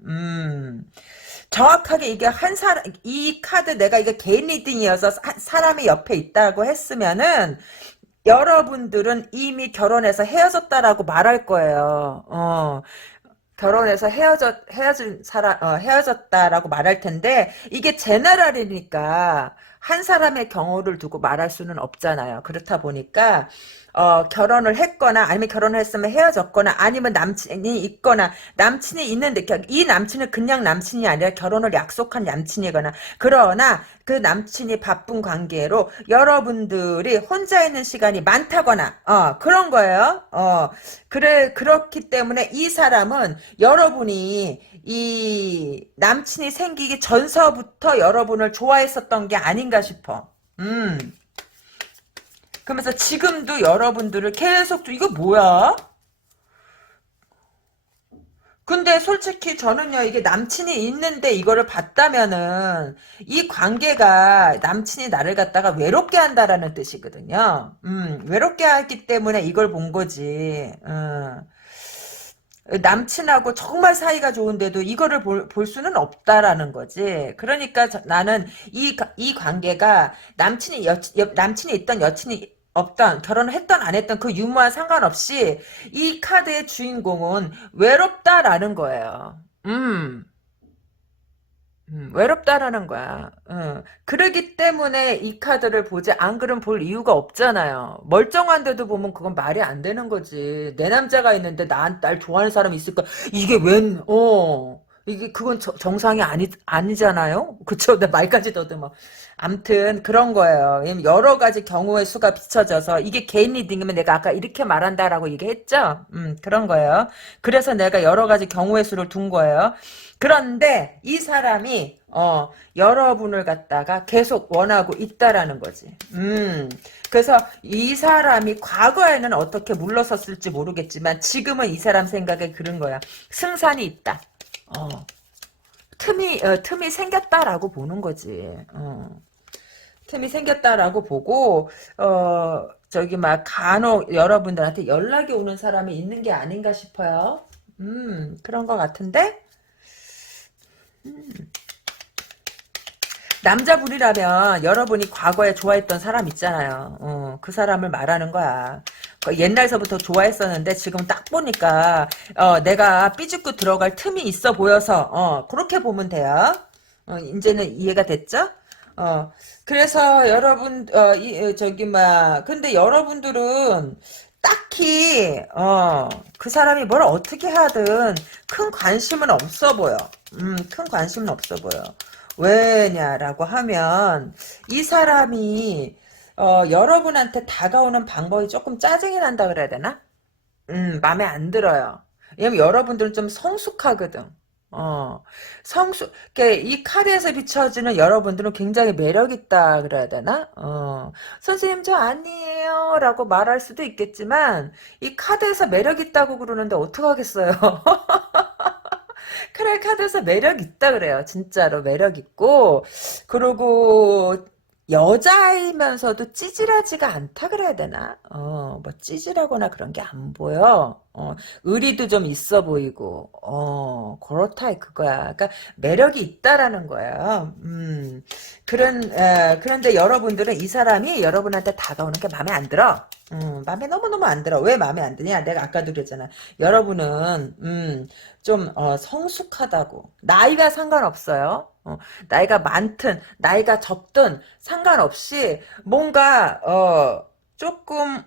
정확하게 이게 한 사람 이 카드 내가 이게 개인 리딩이어서 사람이 옆에 있다고 했으면은 여러분들은 이미 결혼해서 헤어졌다라고 말할 거예요. 결혼해서 헤어졌다라고 말할 텐데, 이게 제너럴이니까, 한 사람의 경우를 두고 말할 수는 없잖아요. 그렇다 보니까, 결혼을 했거나, 아니면 결혼을 했으면 헤어졌거나, 아니면 남친이 있거나, 남친이 있는데, 이 남친은 그냥 남친이 아니라 결혼을 약속한 남친이거나, 그러나, 그 남친이 바쁜 관계로 여러분들이 혼자 있는 시간이 많다거나, 그런 거예요. 그렇기 때문에 이 사람은 여러분이 이 남친이 생기기 전서부터 여러분을 좋아했었던 게 아닌가 싶어. 그러면서 지금도 여러분들을 계속 이거 뭐야? 근데 솔직히 저는요, 이게 남친이 있는데 이거를 봤다면은, 이 관계가 남친이 나를 갖다가 외롭게 한다라는 뜻이거든요. 외롭게 하기 때문에 이걸 본 거지. 남친하고 정말 사이가 좋은데도 이거를 볼 수는 없다라는 거지. 그러니까 나는 이 관계가 남친이 있던 여친이 없던 결혼을 했던 안 했던 그 유무와 상관없이 이 카드의 주인공은 외롭다라는 거예요. 외롭다라는 거야. 그러기 때문에 이 카드를 보지 안 그럼 볼 이유가 없잖아요. 멀쩡한데도 보면 그건 말이 안 되는 거지. 내 남자가 있는데 날 좋아하는 사람이 있을까? 이게 이게 그건 정상이 아니잖아요. 그쵸? 내 말까지 더듬어. 암튼 그런 거예요. 여러 가지 경우의 수가 비춰져서 이게 개인 리딩이면 내가 아까 이렇게 말한다라고 얘기했죠? 그런 거예요. 그래서 내가 여러 가지 경우의 수를 둔 거예요. 그런데 이 사람이 여러분을 갖다가 계속 원하고 있다라는 거지. 그래서 이 사람이 과거에는 어떻게 물러섰을지 모르겠지만 지금은 이 사람 생각에 그런 거야. 승산이 있다. 어, 틈이 생겼다라고 보는 거지. 틈이 생겼다라고 보고 저기 막 간혹 여러분들한테 연락이 오는 사람이 있는 게 아닌가 싶어요. 그런 것 같은데? 남자분이라면 여러분이 과거에 좋아했던 사람 있잖아요. 그 사람을 말하는 거야. 옛날서부터 좋아했었는데 지금 딱 보니까 내가 삐죽고 들어갈 틈이 있어 보여서 그렇게 보면 돼요. 이제는 이해가 됐죠? 어, 그래서 여러분 저기 막 근데 여러분들은 딱히 그 사람이 뭘 어떻게 하든 큰 관심은 없어 보여. 큰 관심은 없어 보여. 왜냐라고 하면 이 사람이 여러분한테 다가오는 방법이 조금 짜증이 난다 그래야 되나? 마음에 안 들어요. 왜냐면 여러분들은 좀 성숙하거든. 이 카드에서 비춰지는 여러분들은 굉장히 매력있다 그래야 되나? 선생님 저 아니에요 라고 말할 수도 있겠지만 이 카드에서 매력있다고 그러는데 어떡하겠어요? 그래 카드에서 매력 있다 그래요. 진짜로 매력 있고 그리고 여자이면서도 찌질하지가 않다 그래야 되나? 뭐 찌질하거나 그런 게 안 보여. 의리도 좀 있어 보이고, 그렇다 그거야. 그러니까 매력이 있다라는 거야. 그런데 여러분들은 이 사람이 여러분한테 다가오는 게 마음에 안 들어. 마음에 너무너무 안 들어. 왜 마음에 안 드냐? 내가 아까도 그랬잖아. 여러분은, 좀, 성숙하다고. 나이가 상관없어요. 나이가 많든, 나이가 적든 상관없이 뭔가, 조금,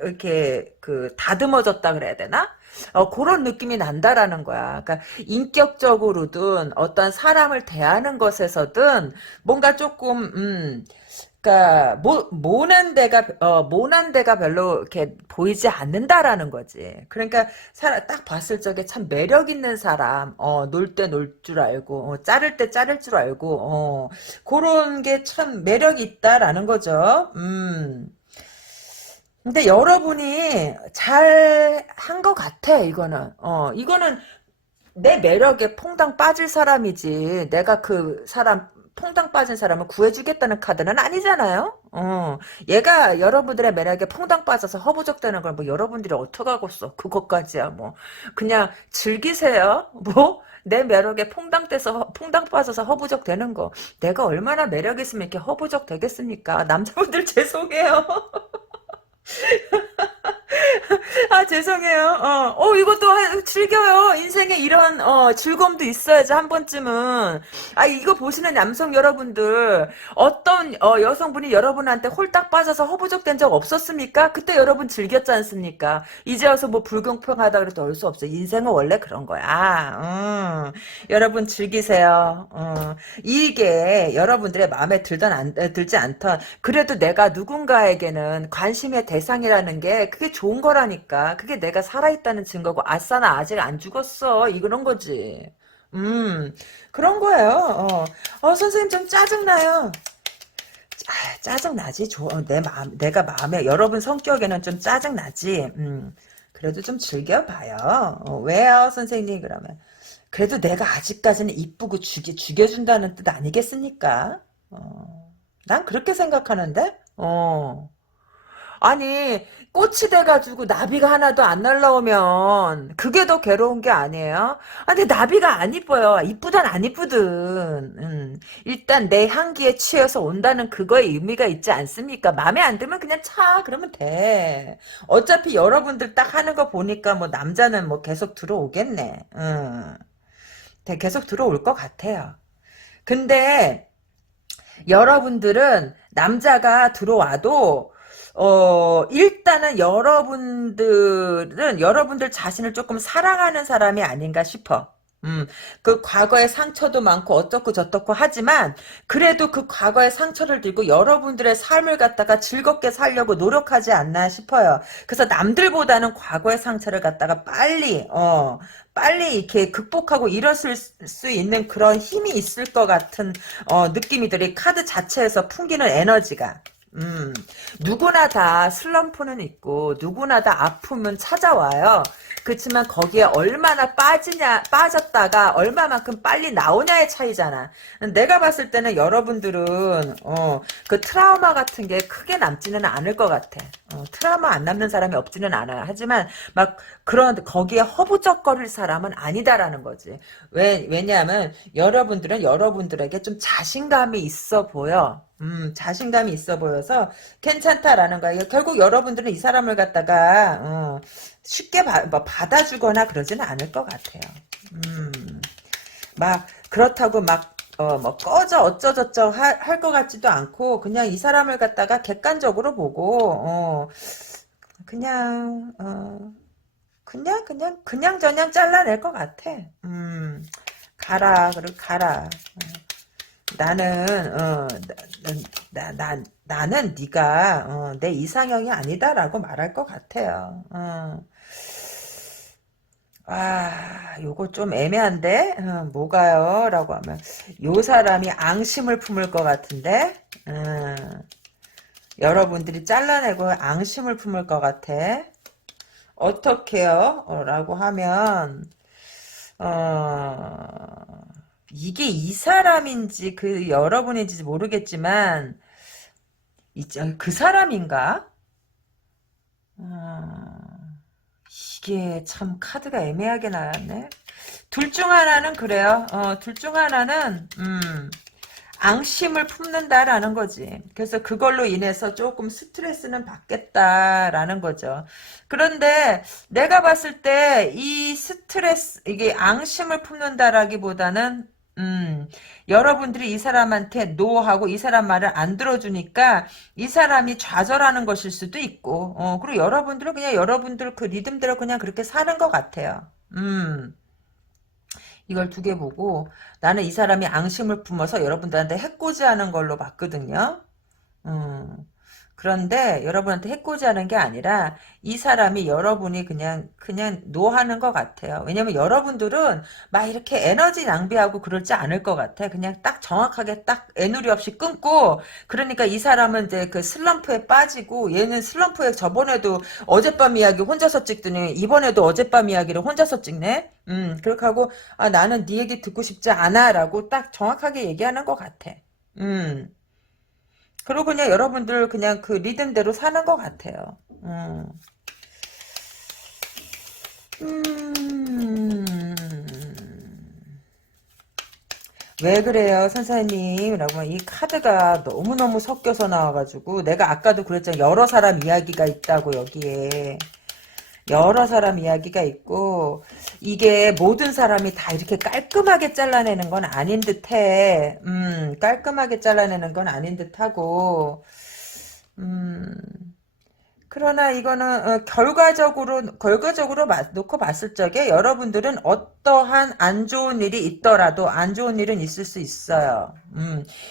이렇게, 다듬어졌다 그래야 되나? 그런 느낌이 난다라는 거야. 그러니까, 인격적으로든, 어떤 사람을 대하는 것에서든, 뭔가 조금, 그러니까 모난 데가 별로 이렇게 보이지 않는다라는 거지. 그러니까 딱 봤을 적에 참 매력 있는 사람, 놀 때 놀 줄 알고, 자를 때 자를 줄 알고, 그런 게 참 매력이 있다라는 거죠. 근데 여러분이 잘 한 것 같아, 이거는. 이거는 내 매력에 퐁당 빠질 사람이지. 내가 그 사람 퐁당 빠진 사람을 구해주겠다는 카드는 아니잖아요. 얘가 여러분들의 매력에 퐁당 빠져서 허부적대는 걸 뭐 여러분들이 어떡하겠어. 그것까지야 뭐 그냥 즐기세요. 뭐 내 매력에 퐁당 빠져서 허부적 되는 거 내가 얼마나 매력 있으면 이렇게 허부적 되겠습니까? 남자분들 죄송해요. 아, 죄송해요. 이것도 즐겨요. 인생에 이런, 즐거움도 있어야지, 한 번쯤은. 아, 이거 보시는 남성 여러분들, 어떤, 여성분이 여러분한테 홀딱 빠져서 허부적된 적 없었습니까? 그때 여러분 즐겼지 않습니까? 이제 와서 뭐 불공평하다 그래도 올 수 없어. 인생은 원래 그런 거야. 여러분 즐기세요. 이게 여러분들의 마음에 들지 않던, 그래도 내가 누군가에게는 관심의 대상이라는 게 그게 좋은 거라니까. 그게 내가 살아있다는 증거고 아싸 나 아직 안 죽었어. 이런 거지. 그런 거예요. 선생님 좀 짜증나요. 짜증나지. 내가 마음에 여러분 성격에는 좀 짜증나지. 그래도 좀 즐겨봐요. 왜요 선생님 그러면. 그래도 내가 아직까지는 이쁘고 죽여준다는 뜻 아니겠습니까? 난 그렇게 생각하는데? 아니, 꽃이 돼가지고 나비가 하나도 안 날라오면 그게 더 괴로운 게 아니에요? 아, 근데 나비가 안 이뻐요. 이쁘단 안 이쁘든. 일단 내 향기에 취해서 온다는 그거에 의미가 있지 않습니까? 마음에 안 들면 그냥 차. 그러면 돼. 어차피 여러분들 딱 하는 거 보니까 뭐 남자는 뭐 계속 들어오겠네. 계속 들어올 것 같아요. 근데 여러분들은 남자가 들어와도 일단은 여러분들 자신을 조금 사랑하는 사람이 아닌가 싶어. 그 과거의 상처도 많고 어떻고 저떻고 하지만 그래도 그 과거의 상처를 들고 여러분들의 삶을 갖다가 즐겁게 살려고 노력하지 않나 싶어요. 그래서 남들보다는 과거의 상처를 갖다가 빨리 이렇게 극복하고 일어설 수 있는 그런 힘이 있을 것 같은 느낌이 들이 카드 자체에서 풍기는 에너지가. 누구나 다 슬럼프는 있고, 누구나 다 아픔은 찾아와요. 그렇지만 거기에 얼마나 빠졌다가 얼마만큼 빨리 나오냐의 차이잖아. 내가 봤을 때는 여러분들은, 그 트라우마 같은 게 크게 남지는 않을 것 같아. 트라우마 안 남는 사람이 없지는 않아요. 하지만, 막, 거기에 허부적거릴 사람은 아니다라는 거지. 왜냐하면, 여러분들은 여러분들에게 좀 자신감이 있어 보여. 자신감이 있어 보여서 괜찮다라는 거야. 결국 여러분들은 이 사람을 갖다가 쉽게 뭐 받아주거나 그러지는 않을 것 같아요. 막 그렇다고 막 뭐 꺼져 어쩌저쩌 할 것 같지도 않고 그냥 이 사람을 갖다가 객관적으로 보고 그냥 그냥 잘라낼 것 같아. 가라 그래 가라. 나는 나는 네가 내 이상형이 아니다라고 말할 것 같아요. 요거 좀 애매한데 뭐가요? 라고 하면 요 사람이 앙심을 품을 것 같은데 여러분들이 잘라내고 앙심을 품을 것 같아. 어떻게요? 라고 하면 이게 이 사람인지 그 여러분인지 모르겠지만 그 사람인가? 이게 참 카드가 애매하게 나왔네. 둘 중 하나는 그래요. 둘 중 하나는 앙심을 품는다라는 거지. 그래서 그걸로 인해서 조금 스트레스는 받겠다라는 거죠. 그런데 내가 봤을 때 이 스트레스, 이게 앙심을 품는다라기보다는 여러분들이 이 사람한테 노하고 이 사람 말을 안 들어주니까 이 사람이 좌절하는 것일 수도 있고, 그리고 여러분들은 그냥 여러분들 그 리듬대로 그냥 그렇게 사는 것 같아요. 이걸 두 개 보고 나는 이 사람이 앙심을 품어서 여러분들한테 해코지하는 걸로 봤거든요. 음. 그런데 여러분한테 해코지하는 게 아니라 이 사람이 여러분이 그냥 노하는 것 같아요. 왜냐면 여러분들은 막 이렇게 에너지 낭비하고 그러지 않을 것 같아. 그냥 딱 정확하게 딱 애누리 없이 끊고 그러니까 이 사람은 이제 그 슬럼프에 빠지고 얘는 슬럼프에 저번에도 어젯밤 이야기 혼자서 찍더니 이번에도 어젯밤 이야기를 혼자서 찍네. 그렇게 하고 나는 네 얘기 듣고 싶지 않아라고 딱 정확하게 얘기하는 것 같아. 음. 그리고 그냥 여러분들 그냥 그 리듬대로 사는 것 같아요. 음, 왜 그래요, 선생님? 라고 이 카드가 너무너무 섞여서 나와가지고 내가 아까도 그랬잖아. 여러 사람 이야기가 있다고 여기에. 여러 사람 이야기가 있고 이게 모든 사람이 다 이렇게 깔끔하게 잘라내는 건 아닌 듯해. 깔끔하게 잘라내는 건 아닌 듯하고 음, 그러나 이거는 결과적으로 놓고 봤을 적에 여러분들은 어떠한 안 좋은 일이 있더라도 안 좋은 일은 있을 수 있어요.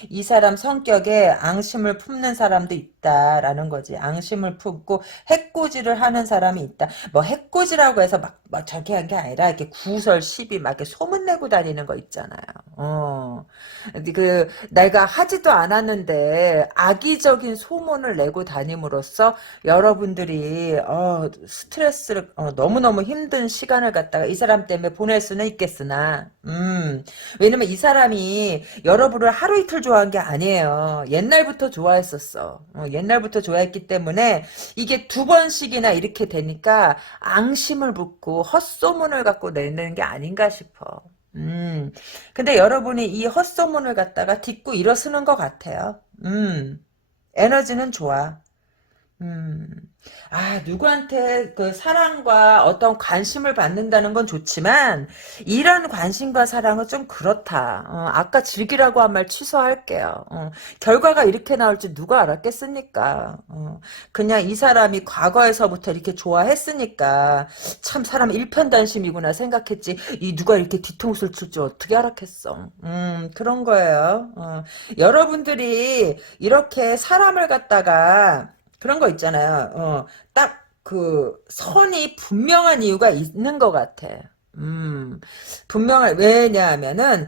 이 사람 성격에 앙심을 품는 사람도 있다라는 거지. 앙심을 품고 해코지를 하는 사람이 있다. 뭐 해코지라고 해서 막 저렇게 한 게 아니라 이렇게 구설 시비 막 이렇게 소문내고 다니는 거 있잖아요. 내가 하지도 않았는데 악의적인 소문을 내고 다님으로써 여러분들이 스트레스를 너무너무 힘든 시간을 갖다가 이 사람 때문에 보낼 수는 있겠으나 왜냐면 이 사람이 여러분을 하루 이틀 좋아한 게 아니에요. 옛날부터 좋아했었어. 옛날부터 좋아했기 때문에 이게 두 번씩이나 이렇게 되니까 앙심을 붓고 헛소문을 갖고 내는 게 아닌가 싶어. 근데 여러분이 이 헛소문을 갖다가 딛고 일어서는 것 같아요. 에너지는 좋아. 음. 누구한테 그 사랑과 어떤 관심을 받는다는 건 좋지만, 이런 관심과 사랑은 좀 그렇다. 아까 즐기라고 한 말 취소할게요. 결과가 이렇게 나올 줄 누가 알았겠습니까? 그냥 이 사람이 과거에서부터 이렇게 좋아했으니까, 참 사람 일편단심이구나 생각했지. 이 누가 이렇게 뒤통수를 칠 줄 어떻게 알았겠어. 그런 거예요. 여러분들이 이렇게 사람을 갖다가, 그런 거 있잖아요. 딱 그 선이 분명한 이유가 있는 것 같아. 왜냐하면은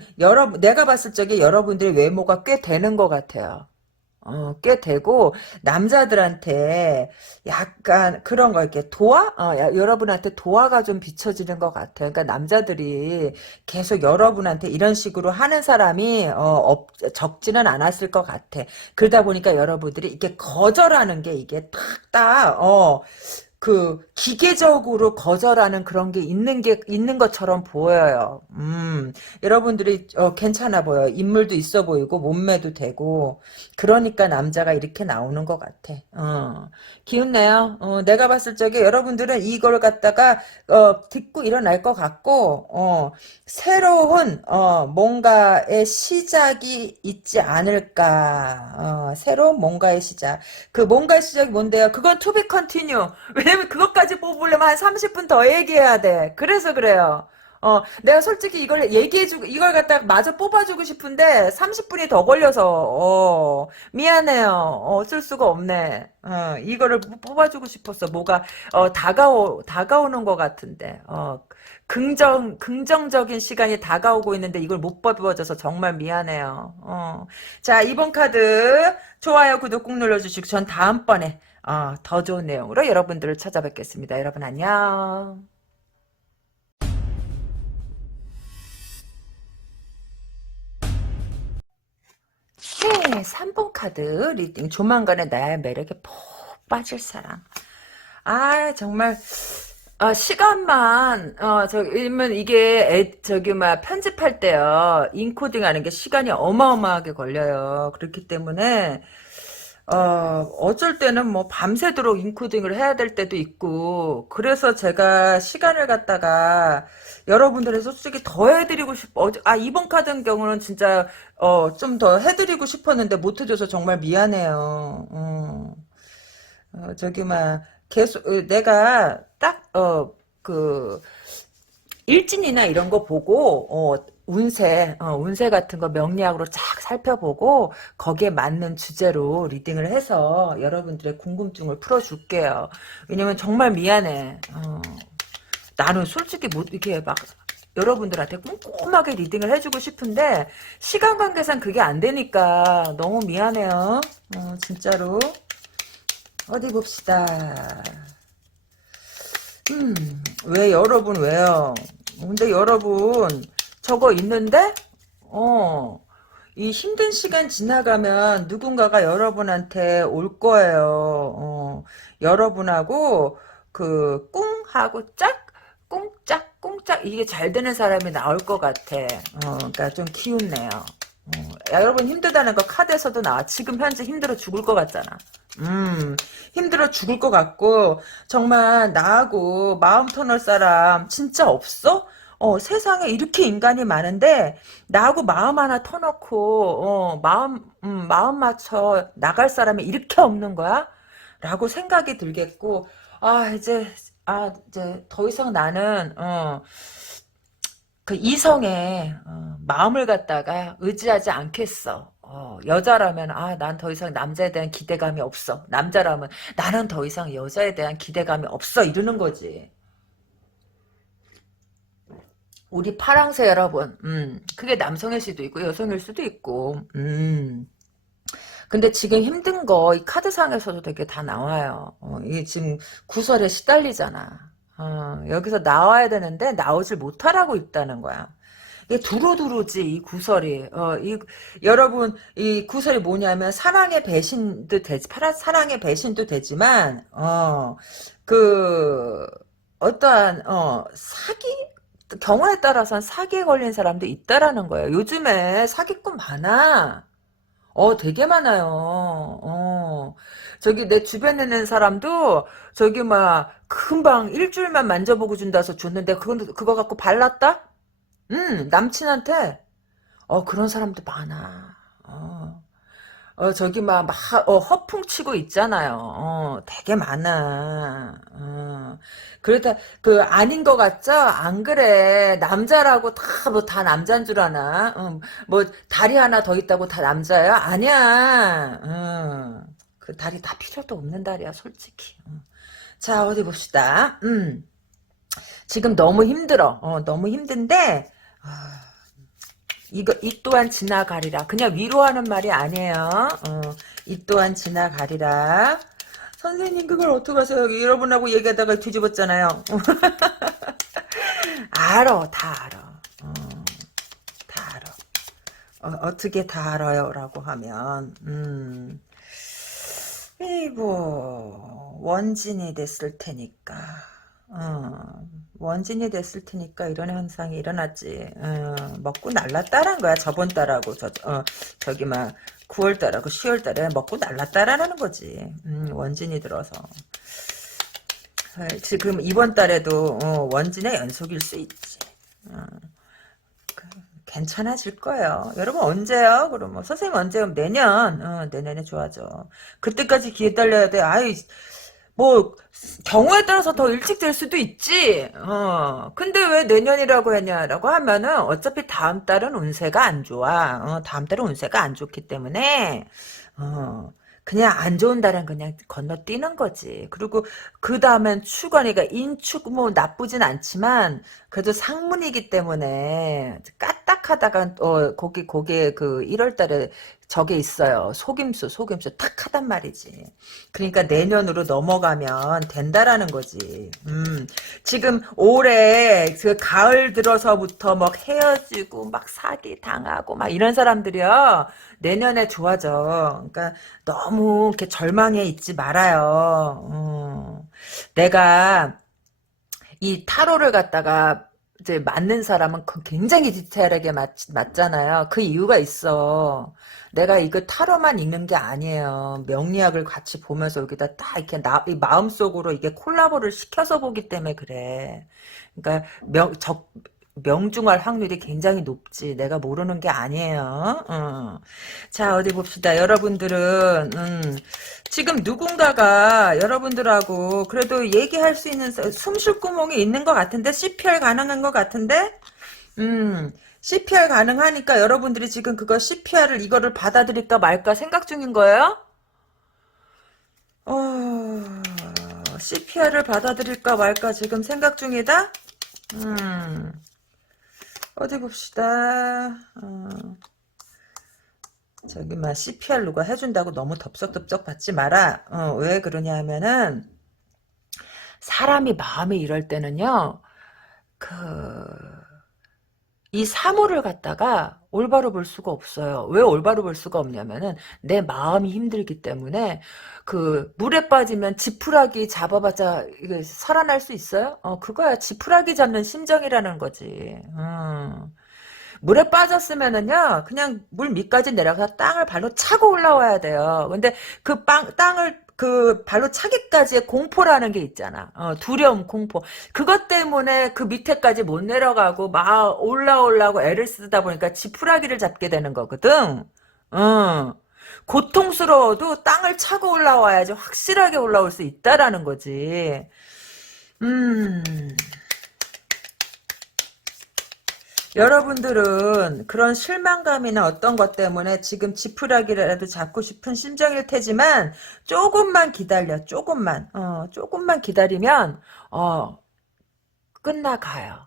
내가 봤을 적에 여러분들의 외모가 꽤 되는 것 같아요. 꽤 되고, 남자들한테 약간 그런 거, 이렇게 여러분한테 도화가 좀 비춰지는 것 같아요. 그러니까 남자들이 계속 여러분한테 이런 식으로 하는 사람이, 적지는 않았을 것 같아. 그러다 보니까 여러분들이 이렇게 거절하는 게 이게 기계적으로 거절하는 그런 있는 것처럼 보여요. 여러분들이, 괜찮아 보여. 인물도 있어 보이고, 몸매도 되고. 그러니까 남자가 이렇게 나오는 것 같아. 기운내요. 내가 봤을 적에 여러분들은 이걸 갖다가, 딛고 일어날 것 같고, 새로운, 뭔가의 시작이 있지 않을까. 새로운 뭔가의 시작. 그 뭔가의 시작이 뭔데요? 그건 to be continue. 왜냐면 그것까지 뽑으려면 한 30분 더 얘기해야 돼. 그래서 그래요. 내가 솔직히 이걸 갖다가 마저 뽑아주고 싶은데 30분이 더 걸려서, 미안해요. 어쩔 수가 없네. 이거를 뽑아주고 싶었어. 뭐가, 다가오는 것 같은데, 긍정적인 시간이 다가오고 있는데 이걸 못 뽑아줘서 정말 미안해요. 자, 이번 카드, 좋아요, 구독 꾹 눌러주시고, 전 다음번에, 더 좋은 내용으로 여러분들을 찾아뵙겠습니다. 여러분 안녕. 네, 3번 카드 리딩. 조만간에 나의 매력에 푹 빠질 사람. 정말, 시간만, 왜냐면 이게, 편집할 때요, 인코딩 하는 게 시간이 어마어마하게 걸려요. 그렇기 때문에, 어쩔 때는 뭐 밤새도록 인코딩을 해야 될 때도 있고, 그래서 제가 시간을 갖다가 여러분들의 솔직히 더 해드리고 이번 카드 같은 경우는 진짜, 좀 더 해드리고 싶었는데 못해줘서 정말 미안해요. 계속, 내가 딱, 일진이나 이런 거 보고 운세 같은 거 명리학으로 쫙 살펴보고 거기에 맞는 주제로 리딩을 해서 여러분들의 궁금증을 풀어줄게요. 왜냐면 정말 미안해. 나는 솔직히 못 이렇게 막 여러분들한테 꼼꼼하게 리딩을 해주고 싶은데 시간 관계상 그게 안 되니까 너무 미안해요. 진짜로. 어디 봅시다. 왜 여러분 왜요? 근데 여러분 저거 있는데? 이 힘든 시간 지나가면 누군가가 여러분한테 올 거예요. 여러분하고 꿍 하고 짝 꿍짝 꿍짝 이게 잘 되는 사람이 나올 것 같아. 그러니까 좀 기운내요. 여러분 힘들다는 거 카드에서도 나와. 지금 현재 힘들어 죽을 것 같잖아. 힘들어 죽을 것 같고, 정말 나하고 마음 터널 사람 진짜 없어? 세상에 이렇게 인간이 많은데, 나하고 마음 하나 터놓고, 마음 맞춰 나갈 사람이 이렇게 없는 거야? 라고 생각이 들겠고, 이제 더 이상 나는, 그 이성에 마음을 갖다가 의지하지 않겠어. 여자라면 난 더 이상 남자에 대한 기대감이 없어. 남자라면 나는 더 이상 여자에 대한 기대감이 없어. 이러는 거지. 우리 파랑새 여러분, 그게 남성일 수도 있고 여성일 수도 있고, 근데 지금 힘든 거 이 카드상에서도 되게 다 나와요. 이게 지금 구설에 시달리잖아. 여기서 나와야 되는데 나오질 못하라고 있다는 거야. 이게 두루두루지 이 구설이. 여러분 이 구설이 뭐냐면 사랑의 배신도 되지만 그 어떠한 사기 경우에 따라서는 사기에 걸린 사람도 있다라는 거예요. 요즘에 사기꾼 많아. 되게 많아요. 저기 내 주변에 있는 사람도 저기 막 금방 일주일만 만져보고 준다 해서 줬는데 그거 갖고 발랐다? 남친한테. 그런 사람도 많아. 저기 허풍 치고 있잖아요. 되게 많아. 그러다, 아닌 것 같죠? 안 그래. 남자라고 다 남자인 줄 아나? 뭐, 다리 하나 더 있다고 다 남자야? 아니야. 그 다리 다 필요도 없는 다리야, 솔직히. 자, 어디 봅시다. 지금 너무 힘들어. 너무 힘든데, 이 또한 지나가리라. 그냥 위로하는 말이 아니에요. 이 또한 지나가리라. 선생님 그걸 어떡하세요? 여러분하고 얘기하다가 뒤집었잖아요. 알아, 다 알아. 다 알아. 어떻게 다 알아요? 라고 하면, 이고, 원진이 됐을 테니까, 원진이 됐을 테니까 이런 현상이 일어났지. 먹고 날랐다란 거야. 저번 달하고, 저기, 막, 9월 달하고 10월 달에 먹고 날랐다라는 거지. 원진이 들어서. 지금 이번 달에도, 원진의 연속일 수 있지. 괜찮아질 거예요. 여러분 언제요? 그럼 뭐 선생님 언제요? 내년. 내년에 좋아져. 그때까지 기다려야 돼. 아이 뭐 경우에 따라서 더 일찍 될 수도 있지. 근데 왜 내년이라고 했냐라고 하면은 어차피 다음 달은 운세가 안 좋아. 다음 달은 운세가 안 좋기 때문에 그냥 안 좋은 달은 그냥 건너뛰는 거지. 그리고 그 다음엔 축원이가 인축 뭐 나쁘진 않지만 그래도 상문이기 때문에 까딱하다가 거기 그 1월 달에 저게 있어요. 속임수 탁 하단 말이지. 그러니까 내년으로 넘어가면 된다라는 거지. 지금 올해 그 가을 들어서부터 막 헤어지고 막 사기 당하고 막 이런 사람들이요. 내년에 좋아져. 그러니까 너무 이렇게 절망해 있지 말아요. 내가 이 타로를 갖다가 이제 맞는 사람은 굉장히 디테일하게 맞잖아요. 그 이유가 있어. 내가 이거 타로만 읽는 게 아니에요. 명리학을 같이 보면서 여기다 딱 이렇게 이 마음속으로 이게 콜라보를 시켜서 보기 때문에 그래. 그러니까 명중할 확률이 굉장히 높지. 내가 모르는 게 아니에요. 자, 어디 봅시다. 여러분들은, 지금 누군가가 여러분들하고 그래도 얘기할 수 있는 숨 쉴 구멍이 있는 것 같은데? CPR 가능한 것 같은데? CPR 가능하니까 여러분들이 지금 그거 CPR을 이거를 받아들일까 말까 생각 중인 거예요? CPR을 받아들일까 말까 지금 생각 중이다? 어디 봅시다. 저기 막 CPR 누가 해준다고 너무 덥석덥석 받지 마라. 왜 그러냐 하면은 사람이 마음이 이럴 때는요. 이 사물을 갖다가 올바로 볼 수가 없어요. 왜 올바로 볼 수가 없냐면은 내 마음이 힘들기 때문에 물에 빠지면 지푸라기 잡아봤자 이게 살아날 수 있어요? 그거야 지푸라기 잡는 심정이라는 거지. 물에 빠졌으면은요, 그냥 물 밑까지 내려가서 땅을 발로 차고 올라와야 돼요. 근데 땅을 발로 차기까지의 공포라는 게 있잖아. 두려움, 공포. 그것 때문에 그 밑에까지 못 내려가고 막 올라오려고 애를 쓰다 보니까 지푸라기를 잡게 되는 거거든. 고통스러워도 땅을 차고 올라와야지 확실하게 올라올 수 있다라는 거지. 음. 여러분들은 그런 실망감이나 어떤 것 때문에 지금 지푸라기라도 잡고 싶은 심정일 테지만 조금만 기다려. 조금만 기다리면 끝나가요.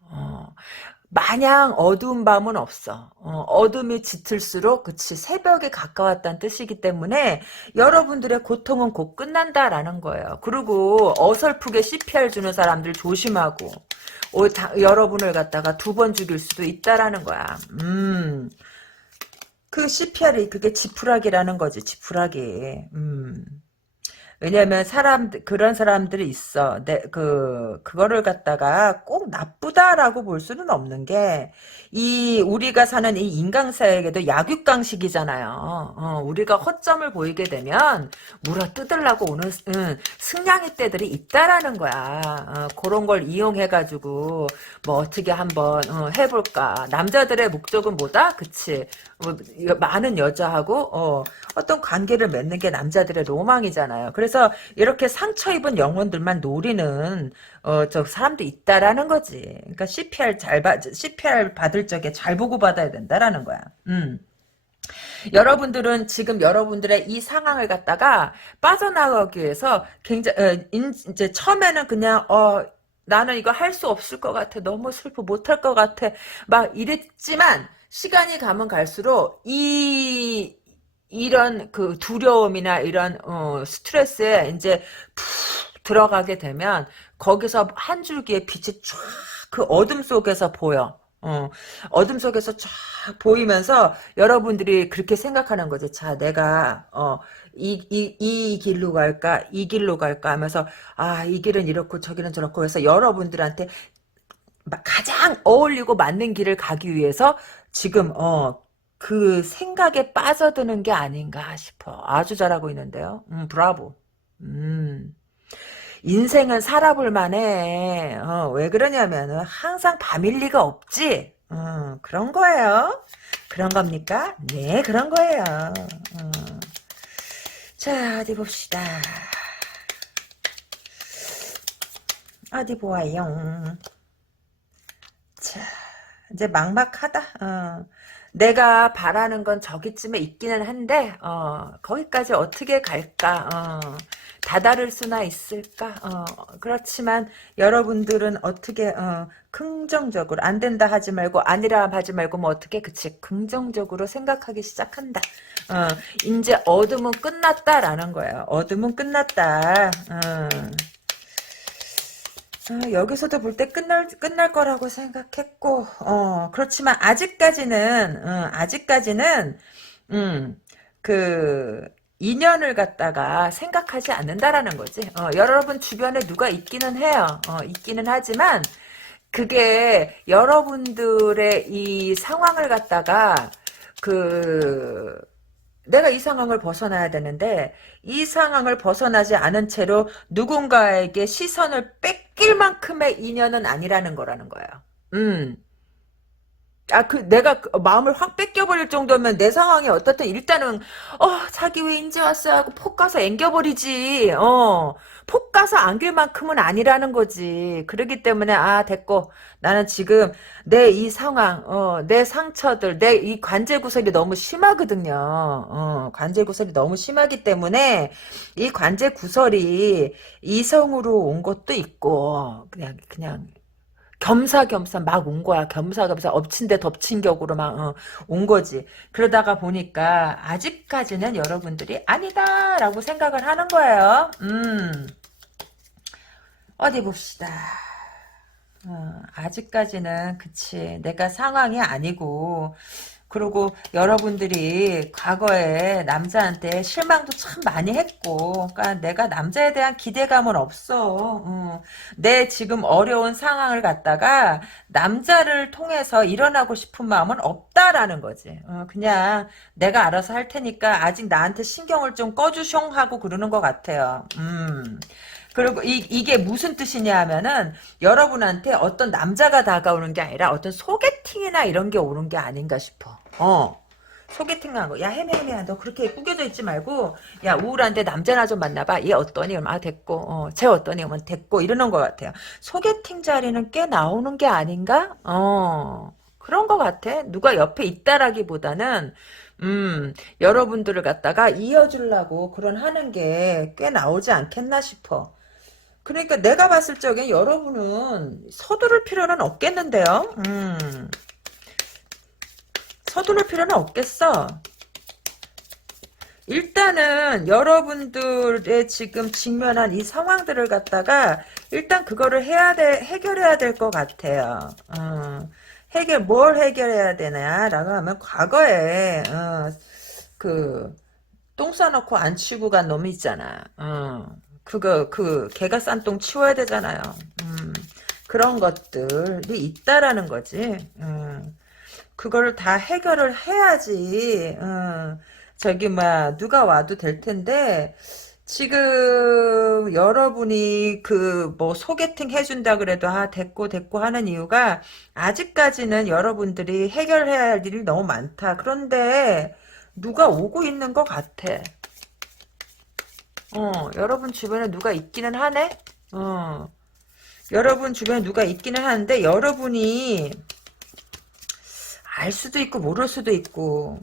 어, 마냥 어두운 밤은 없어. 어둠이 짙을수록 그치 새벽에 가까웠다는 뜻이기 때문에 여러분들의 고통은 곧 끝난다라는 거예요. 그리고 어설프게 CPR 주는 사람들 조심하고 여러분을 갖다가 2번 죽일 수도 있다라는 거야. 그 CPR이 그게 지푸라기라는 거지. 지푸라기. 왜냐면 그런 사람들이 있어. 그거를 갖다가 꼭 나쁘다라고 볼 수는 없는 게, 우리가 사는 이 인간사회에도 약육강식이잖아요. 우리가 허점을 보이게 되면, 물어 뜯으려고 오는, 승냥이 떼들이 있다라는 거야. 그런 걸 이용해가지고, 뭐, 어떻게 한번, 해볼까. 남자들의 목적은 뭐다? 그치. 많은 여자하고, 어떤 관계를 맺는 게 남자들의 로망이잖아요. 그래서 이렇게 상처 입은 영혼들만 노리는 저 사람도 있다라는 거지. 그러니까 CPR 받을 적에 잘 보고 받아야 된다라는 거야. 여러분들은 지금 여러분들의 이 상황을 갖다가 빠져나가기 위해서 굉장히 이제 처음에는 그냥 나는 이거 할 수 없을 것 같아. 너무 슬퍼 못할 것 같아. 막 이랬지만 시간이 가면 갈수록 이런 그 두려움이나 이런 스트레스에 이제 푹 들어가게 되면 거기서 한 줄기의 빛이 쫙 그 어둠 속에서 보여. 어둠 속에서 쫙 보이면서 여러분들이 그렇게 생각하는 거지. 자, 내가 이 길로 갈까? 이 길로 갈까? 하면서 아, 이 길은 이렇고 저길은 저렇고 해서 여러분들한테 가장 어울리고 맞는 길을 가기 위해서 지금 그 생각에 빠져드는 게 아닌가 싶어. 아주 잘하고 있는데요. 브라보. 음. 인생은 살아볼 만해. 왜 그러냐면은 항상 밤일 리가 없지. 그런 거예요. 그런 겁니까? 네, 그런 거예요. 어. 자, 어디 봅시다. 어디 보아요. 자, 이제 막막하다. 내가 바라는 건 저기쯤에 있기는 한데, 거기까지 어떻게 갈까? 다다를 수나 있을까? 그렇지만 여러분들은 어떻게, 긍정적으로, 안 된다 하지 말고, 아니라 하지 말고, 뭐 어떻게, 그치, 긍정적으로 생각하기 시작한다. 이제 어둠은 끝났다라는 거예요. 어둠은 끝났다. 여기서도 볼 때 끝날 거라고 생각했고, 그렇지만 아직까지는, 그, 인연을 갖다가 생각하지 않는다라는 거지. 여러분 주변에 누가 있기는 해요. 있기는 하지만, 그게 여러분들의 이 상황을 갖다가, 그, 내가 이 상황을 벗어나야 되는데 이 상황을 벗어나지 않은 채로 누군가에게 시선을 뺏길 만큼의 인연은 아니라는 거라는 거예요. 음. 내가 마음을 확 뺏겨버릴 정도면 내 상황이 어떻든 일단은, 자기 왜 인제 왔어? 하고 폭 가서 앵겨버리지. 폭 가서 안길 만큼은 아니라는 거지. 그러기 때문에, 됐고. 나는 지금 내 이 상황, 내 상처들, 내 이 관제 구설이 너무 심하거든요. 관제 구설이 너무 심하기 때문에, 이 관제 구설이 이성으로 온 것도 있고, 그냥, 겸사겸사 막 온 거야. 겸사겸사 엎친 데 덮친 격으로 막 온 거지. 그러다가 보니까 아직까지는 여러분들이 아니다라고 생각을 하는 거예요. 어디 봅시다. 아직까지는 그치. 내가 상황이 아니고 그리고 여러분들이 과거에 남자한테 실망도 참 많이 했고, 그러니까 내가 남자에 대한 기대감은 없어. 내 지금 어려운 상황을 갖다가 남자를 통해서 일어나고 싶은 마음은 없다라는 거지. 그냥 내가 알아서 할 테니까 아직 나한테 신경을 좀 꺼주숑 하고 그러는 것 같아요. 그리고 이게 무슨 뜻이냐 하면은 여러분한테 어떤 남자가 다가오는 게 아니라 어떤 소개팅이나 이런 게 오는 게 아닌가 싶어. 소개팅한 거. 야, 혜미야, 너 그렇게 꾸겨져 있지 말고, 야, 우울한데 남자나 좀 만나봐. 얘 어떠니? 됐고, 쟤 어떠니? 됐고, 이러는 것 같아요. 소개팅 자리는 꽤 나오는 게 아닌가? 그런 것 같아. 누가 옆에 있다라기보다는, 여러분들을 갖다가 이어주려고 그런 하는 게 꽤 나오지 않겠나 싶어. 그러니까 내가 봤을 적엔 여러분은 서두를 필요는 없겠는데요. 서두를 필요는 없겠어. 일단은 여러분들의 지금 직면한 이 상황들을 갖다가 일단 그거를 해결해야 될 것 같아요. 뭘 해결해야 되냐라고 하면 과거에 똥 싸놓고 안 치우고 간 놈이 있잖아. 개가 싼 똥 치워야 되잖아요. 그런 것들이 있다라는 거지. 그거를 다 해결을 해야지. 누가 와도 될 텐데, 지금 여러분이 뭐 소개팅 해준다 그래도 됐고 하는 이유가 아직까지는 여러분들이 해결해야 할 일이 너무 많다. 그런데 누가 오고 있는 것 같아. 여러분 주변에 누가 있기는 하네? 여러분 주변에 누가 있기는 하는데, 여러분이 알 수도 있고, 모를 수도 있고,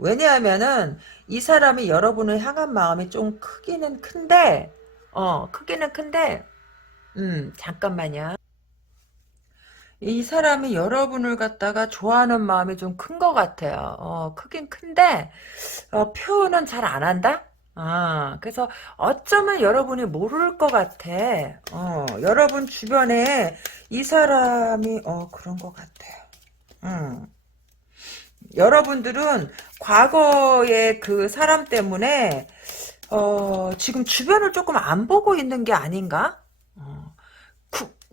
왜냐하면은, 이 사람이 여러분을 향한 마음이 좀 크기는 큰데, 잠깐만요. 이 사람이 여러분을 갖다가 좋아하는 마음이 좀 큰 것 같아요. 크긴 큰데, 표현은 잘 안 한다? 그래서 어쩌면 여러분이 모를 것 같아. 여러분 주변에 이 사람이, 그런 것 같아요. 음. 여러분들은 과거의 그 사람 때문에, 지금 주변을 조금 안 보고 있는 게 아닌가? 어,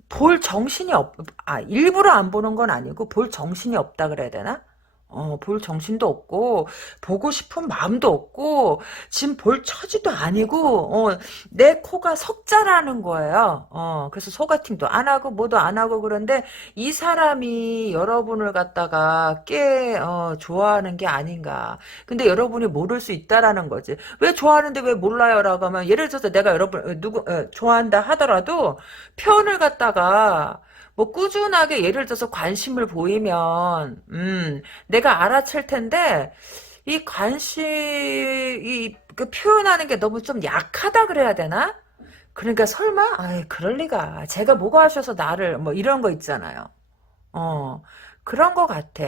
볼 정신이 일부러 안 보는 건 아니고, 볼 정신이 없다 그래야 되나? 볼 정신도 없고, 보고 싶은 마음도 없고, 지금 볼 처지도 아니고, 내 코가 석자라는 거예요. 그래서 소개팅도 안 하고, 뭐도 안 하고, 그런데, 이 사람이 여러분을 갖다가 좋아하는 게 아닌가. 근데 여러분이 모를 수 있다라는 거지. 왜 좋아하는데 왜 몰라요? 라고 하면, 예를 들어서 내가 여러분, 좋아한다 하더라도, 표현을 갖다가, 뭐 꾸준하게 예를 들어서 관심을 보이면 내가 알아챌 텐데 이 그 표현하는 게 너무 좀 약하다 그래야 되나? 그러니까 설마 그럴 리가 제가 뭐가 하셔서 나를 뭐 이런 거 있잖아요. 어 그런 거 같아.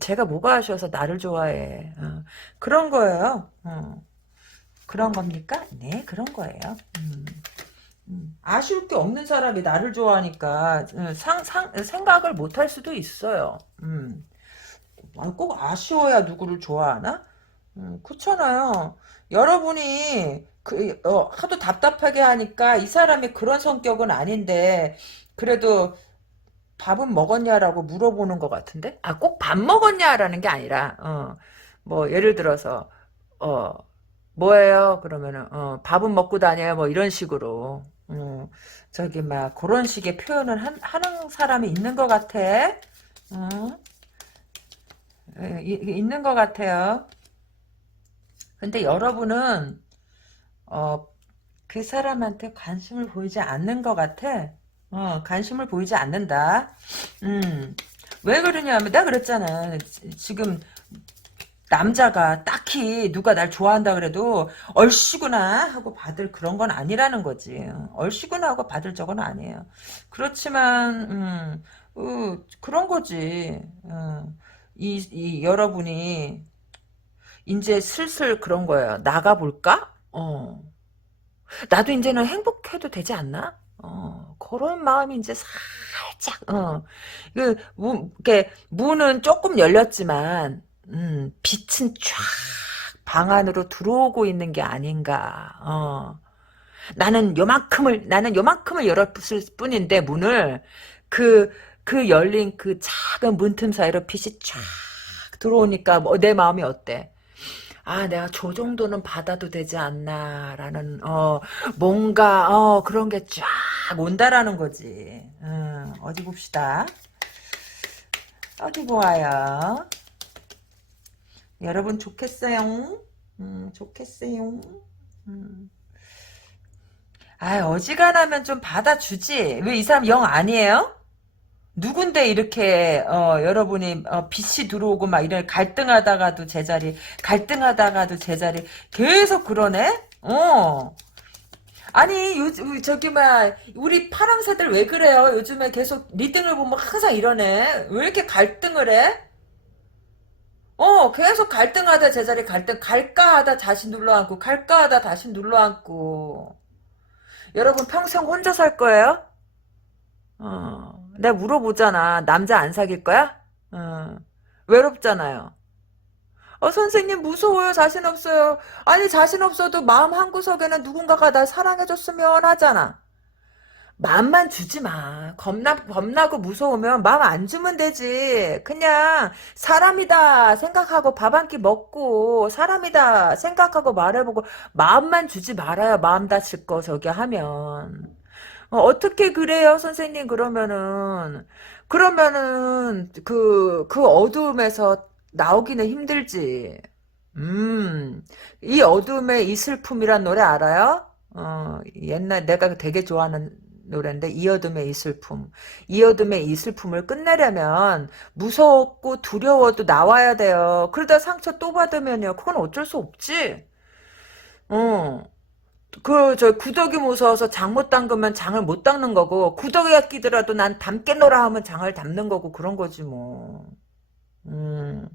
제가 뭐가 하셔서 나를 좋아해. 그런 거예요. 그런 겁니까? 네, 그런 거예요. 아쉬울 게 없는 사람이 나를 좋아하니까 생각을 못 할 수도 있어요. 꼭 아쉬워야 누구를 좋아하나? 그렇잖아요. 여러분이 하도 답답하게 하니까 이 사람이 그런 성격은 아닌데 그래도 밥은 먹었냐라고 물어보는 것 같은데? 꼭 밥 먹었냐라는 게 아니라 뭐 예를 들어서 어, 뭐예요? 그러면은 밥은 먹고 다녀요. 뭐 이런 식으로 저기 막 그런 식의 표현을 하는 사람이 있는 것 같아. 어? 있는 것 같아요. 근데 여러분은 어, 그 사람한테 관심을 보이지 않는 것 같아. 관심을 보이지 않는다. 음. 왜 그러냐면 내가 그랬잖아. 지금 남자가 딱히 누가 날 좋아한다 그래도 얼씨구나 하고 받을 그런 건 아니라는 거지. 얼씨구나 하고 받을 적은 아니에요. 그렇지만 그런 거지. 여러분이 이제 슬슬 그런 거예요. 나가볼까? 나도 이제는 행복해도 되지 않나? 그런 마음이 이제 살짝, 이렇게, 문은 조금 열렸지만, 빛은 쫙 방 안으로 들어오고 있는 게 아닌가, 나는 요만큼을 열었을 뿐인데, 문을, 그, 그 열린 그 작은 문틈 사이로 빛이 쫙 들어오니까, 내 마음이 어때? 내가 저 정도는 받아도 되지 않나라는 뭔가 그런 게 쫙 온다라는 거지. 어디 봅시다. 어디 보아요. 여러분 좋겠어요. 좋겠어요. 음. 어지간하면 좀 받아주지. 왜 이 사람 영 아니에요? 누군데 이렇게 여러분이 빛이 들어오고 막 이런 갈등하다가도 제자리 계속 그러네? 아니 저기 막 우리 파랑새들 왜 그래요? 요즘에 계속 리딩을 보면 항상 이러네. 왜 이렇게 갈등을 해? 계속 갈등하다 제자리 갈까 하다 다시 눌러앉고 갈까 하다 다시 눌러앉고. 여러분 평생 혼자 살 거예요? 내가 물어보잖아. 남자 안 사귈 거야? 외롭잖아요. 선생님 무서워요. 자신 없어요. 아니 자신 없어도 마음 한구석에는 누군가가 날 사랑해줬으면 하잖아. 마음만 주지 마. 겁나고 무서우면 마음 안 주면 되지. 그냥 사람이다 생각하고 밥 한 끼 먹고 사람이다 생각하고 말해보고 마음만 주지 말아요. 마음 다칠 거 저기 하면. 어떻게 그래요, 선생님? 그러면은, 그 어두움에서 나오기는 힘들지. 이 어둠의 이 슬픔이란 노래 알아요? 옛날 내가 되게 좋아하는 노래인데, 이 어둠의 이 슬픔. 이 어둠의 이 슬픔을 끝내려면, 무섭고 두려워도 나와야 돼요. 그러다 상처 또 받으면요, 그건 어쩔 수 없지. 어. 저 구더기 무서워서 장 못 담그면 장을 못 닦는 거고, 구더기가 끼더라도 난 담겠노라 하면 장을 담는 거고, 그런 거지, 뭐. 음.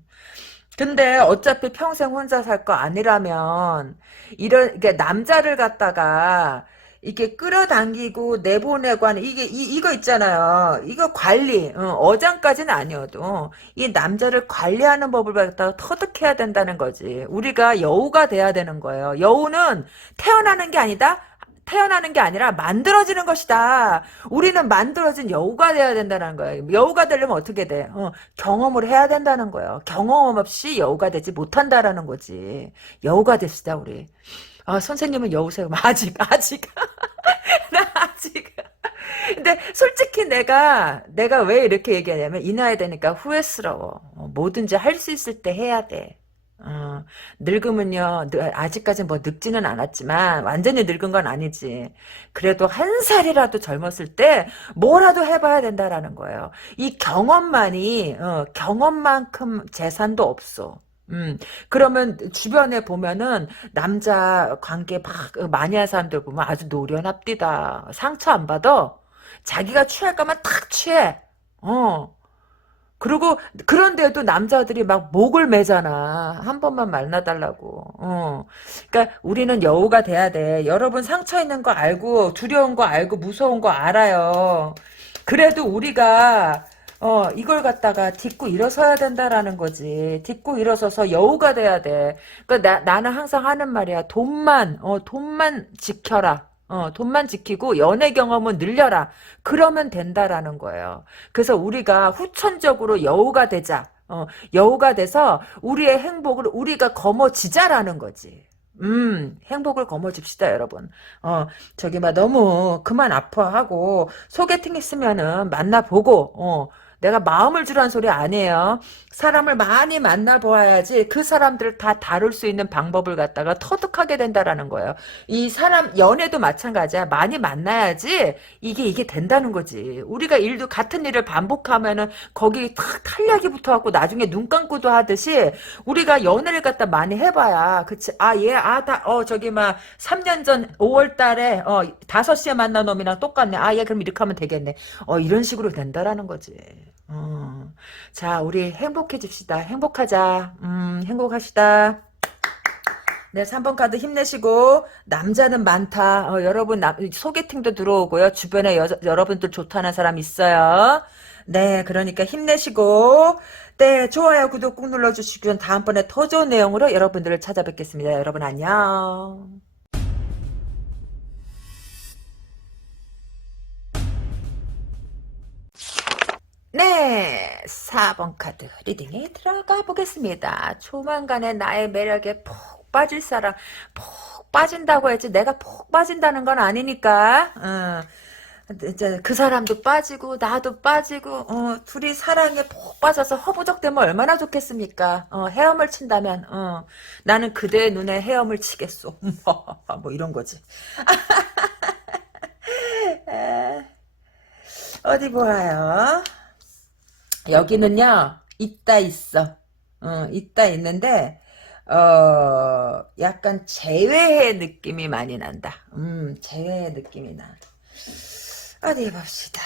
근데 어차피 평생 혼자 살 거 아니라면 이게 남자를 갖다가 이게 끌어당기고 내보내고 하는 이거 있잖아요. 이거 관리 어장까지는 아니어도 이 남자를 관리하는 법을 갖다가 터득해야 된다는 거지. 우리가 여우가 돼야 되는 거예요. 여우는 태어나는 게 아니다. 태어나는 게 아니라 만들어지는 것이다. 우리는 만들어진 여우가 돼야 된다는 거예요. 여우가 되려면 어떻게 돼? 경험을 해야 된다는 거예요. 경험 없이 여우가 되지 못한다라는 거지. 여우가 됩시다, 우리. 선생님은 여우세요. 아직. 나 아직. 근데 솔직히 내가 왜 이렇게 얘기하냐면 이 나이 되니까 후회스러워. 뭐든지 할 수 있을 때 해야 돼. 늙으면요, 아직까지 뭐 늙지는 않았지만, 완전히 늙은 건 아니지. 그래도 한 살이라도 젊었을 때, 뭐라도 해봐야 된다라는 거예요. 이 경험만큼 재산도 없어. 그러면 주변에 보면은, 남자 관계 막 많이 한 사람들 보면 아주 노련합디다. 상처 안 받아? 자기가 취할 거면 탁 취해. 그리고 그런데도 남자들이 막 목을 매잖아. 한 번만 만나달라고. 그러니까 우리는 여우가 돼야 돼. 여러분 상처 있는 거 알고 두려운 거 알고 무서운 거 알아요. 그래도 우리가 이걸 갖다가 딛고 일어서야 된다라는 거지. 딛고 일어서서 여우가 돼야 돼. 그러니까 나는 항상 하는 말이야. 돈만 지켜라. 돈만 지키고 연애 경험은 늘려라. 그러면 된다라는 거예요. 그래서 우리가 후천적으로 여우가 되자. 여우가 돼서 우리의 행복을 우리가 거머쥐자라는 거지. 행복을 거머쥡시다, 여러분. 저기, 너무 그만 아파하고, 소개팅 있으면은 만나보고, 내가 마음을 주란 소리 아니에요. 사람을 많이 만나보아야지 그 사람들을 다 다룰 수 있는 방법을 갖다가 터득하게 된다라는 거예요. 이 사람, 연애도 마찬가지야. 많이 만나야지 이게 된다는 거지. 우리가 같은 일을 반복하면은 거기 탁 탄력이 붙어갖고 나중에 눈 감고도 하듯이 우리가 연애를 갖다 많이 해봐야, 그치? 저기 3년 전 5월 달에 5시에 만난 놈이랑 똑같네. 그럼 이렇게 하면 되겠네. 이런 식으로 된다라는 거지. 자, 우리 행복해집시다. 행복하자. 행복하시다. 네, 3번 카드 힘내시고, 남자는 많다. 여러분, 소개팅도 들어오고요. 주변에 여러분들 좋다는 사람 있어요. 네, 그러니까 힘내시고, 네, 좋아요, 구독 꾹 눌러주시면 다음번에 더 좋은 내용으로 여러분들을 찾아뵙겠습니다. 여러분 안녕. 네, 4번 카드 리딩에 들어가 보겠습니다. 조만간에 나의 매력에 푹 빠질 사람, 푹 빠진다고 했지 내가 푹 빠진다는 건 아니니까. 이제 그 사람도 빠지고 나도 빠지고 둘이 사랑에 푹 빠져서 허부적대면 얼마나 좋겠습니까? 헤엄을 친다면 나는 그대의 눈에 헤엄을 치겠소. 뭐 이런 거지. 어디 보아요. 여기는요, 있다 있어. 있다 있는데, 약간 재회의 느낌이 많이 난다. 재회의 느낌이 나. 어디 봅시다.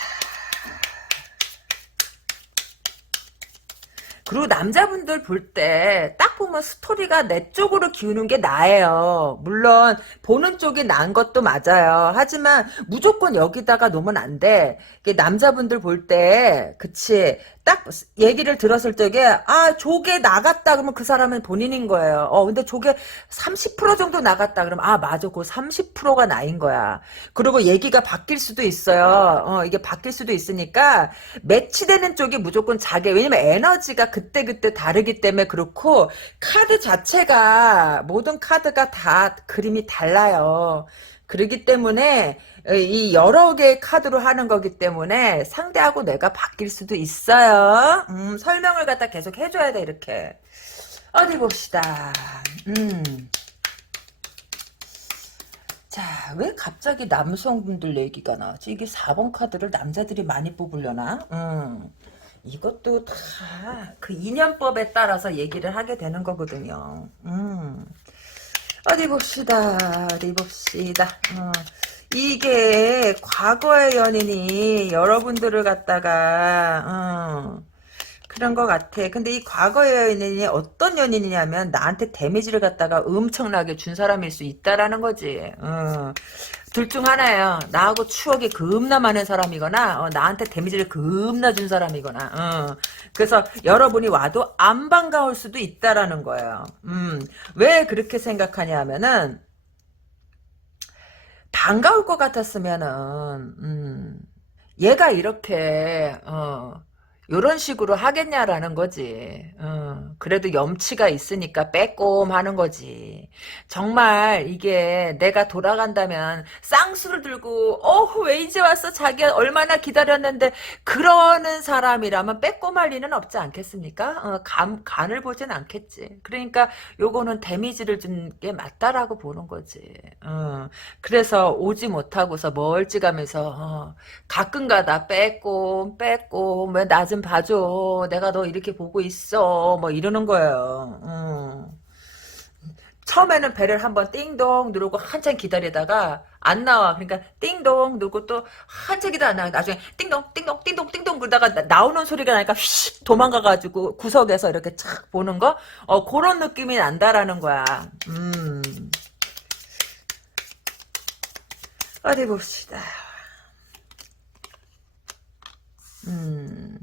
그리고 남자분들 볼 때 딱 보면 스토리가 내 쪽으로 기우는 게 나예요. 물론 보는 쪽이 난 것도 맞아요. 하지만 무조건 여기다가 놓으면 안 돼. 남자분들 볼 때 그치 딱 얘기를 들었을 적에 조개 나갔다 그러면 그 사람은 본인인 거예요. 근데 조개 30% 정도 나갔다 그러면 맞아 그 30%가 나인 거야. 그리고 얘기가 바뀔 수도 있어요. 이게 바뀔 수도 있으니까 매치되는 쪽이 무조건 자기. 왜냐면 에너지가 그때그때 다르기 때문에 그렇고 카드 자체가 모든 카드가 다 그림이 달라요. 그렇기 때문에 이 여러 개의 카드로 하는 거기 때문에 상대하고 내가 바뀔 수도 있어요. 설명을 갖다 계속 해줘야 돼 이렇게. 어디 봅시다. 자, 왜 갑자기 남성분들 얘기가 나왔지? 이게 4번 카드를 남자들이 많이 뽑으려나? 이것도 다 그 인연법에 따라서 얘기를 하게 되는 거거든요. 어디 봅시다. 어디 봅시다. 이게 과거의 연인이 여러분들을 갖다가 그런 것 같아. 근데 이 과거의 연인이 어떤 연인이냐면 나한테 데미지를 갖다가 엄청나게 준 사람일 수 있다라는 거지. 둘 중 하나예요. 나하고 추억이 겁나 많은 사람이거나 나한테 데미지를 겁나 준 사람이거나. 그래서 여러분이 와도 안 반가울 수도 있다라는 거예요. 왜 그렇게 생각하냐 하면은 반가울 것 같았으면은 얘가 이렇게 요런 식으로 하겠냐라는 거지. 그래도 염치가 있으니까 빼꼼하는 거지. 정말 이게 내가 돌아간다면 쌍수를 들고 왜 이제 왔어? 자기가 얼마나 기다렸는데 그러는 사람이라면 빼꼼할 리는 없지 않겠습니까? 간을 보진 않겠지. 그러니까 요거는 데미지를 준 게 맞다라고 보는 거지. 그래서 오지 못하고서 멀찌감해서 가끔가다 빼꼼 왜 나 좀 봐줘 내가 너 이렇게 보고 있어 뭐 이러는 거예요. 처음에는 배를 한번 띵동 누르고 한참 기다리다가 안 나와. 그러니까 띵동 누르고 또 한참 기다려 안 나와. 나중에 띵동 띵동 띵동 띵동 그러다가 나오는 소리가 나니까 휙 도망가가지고 구석에서 이렇게 착 보는 거 그런 느낌이 난다라는 거야. 어디 봅시다. 음.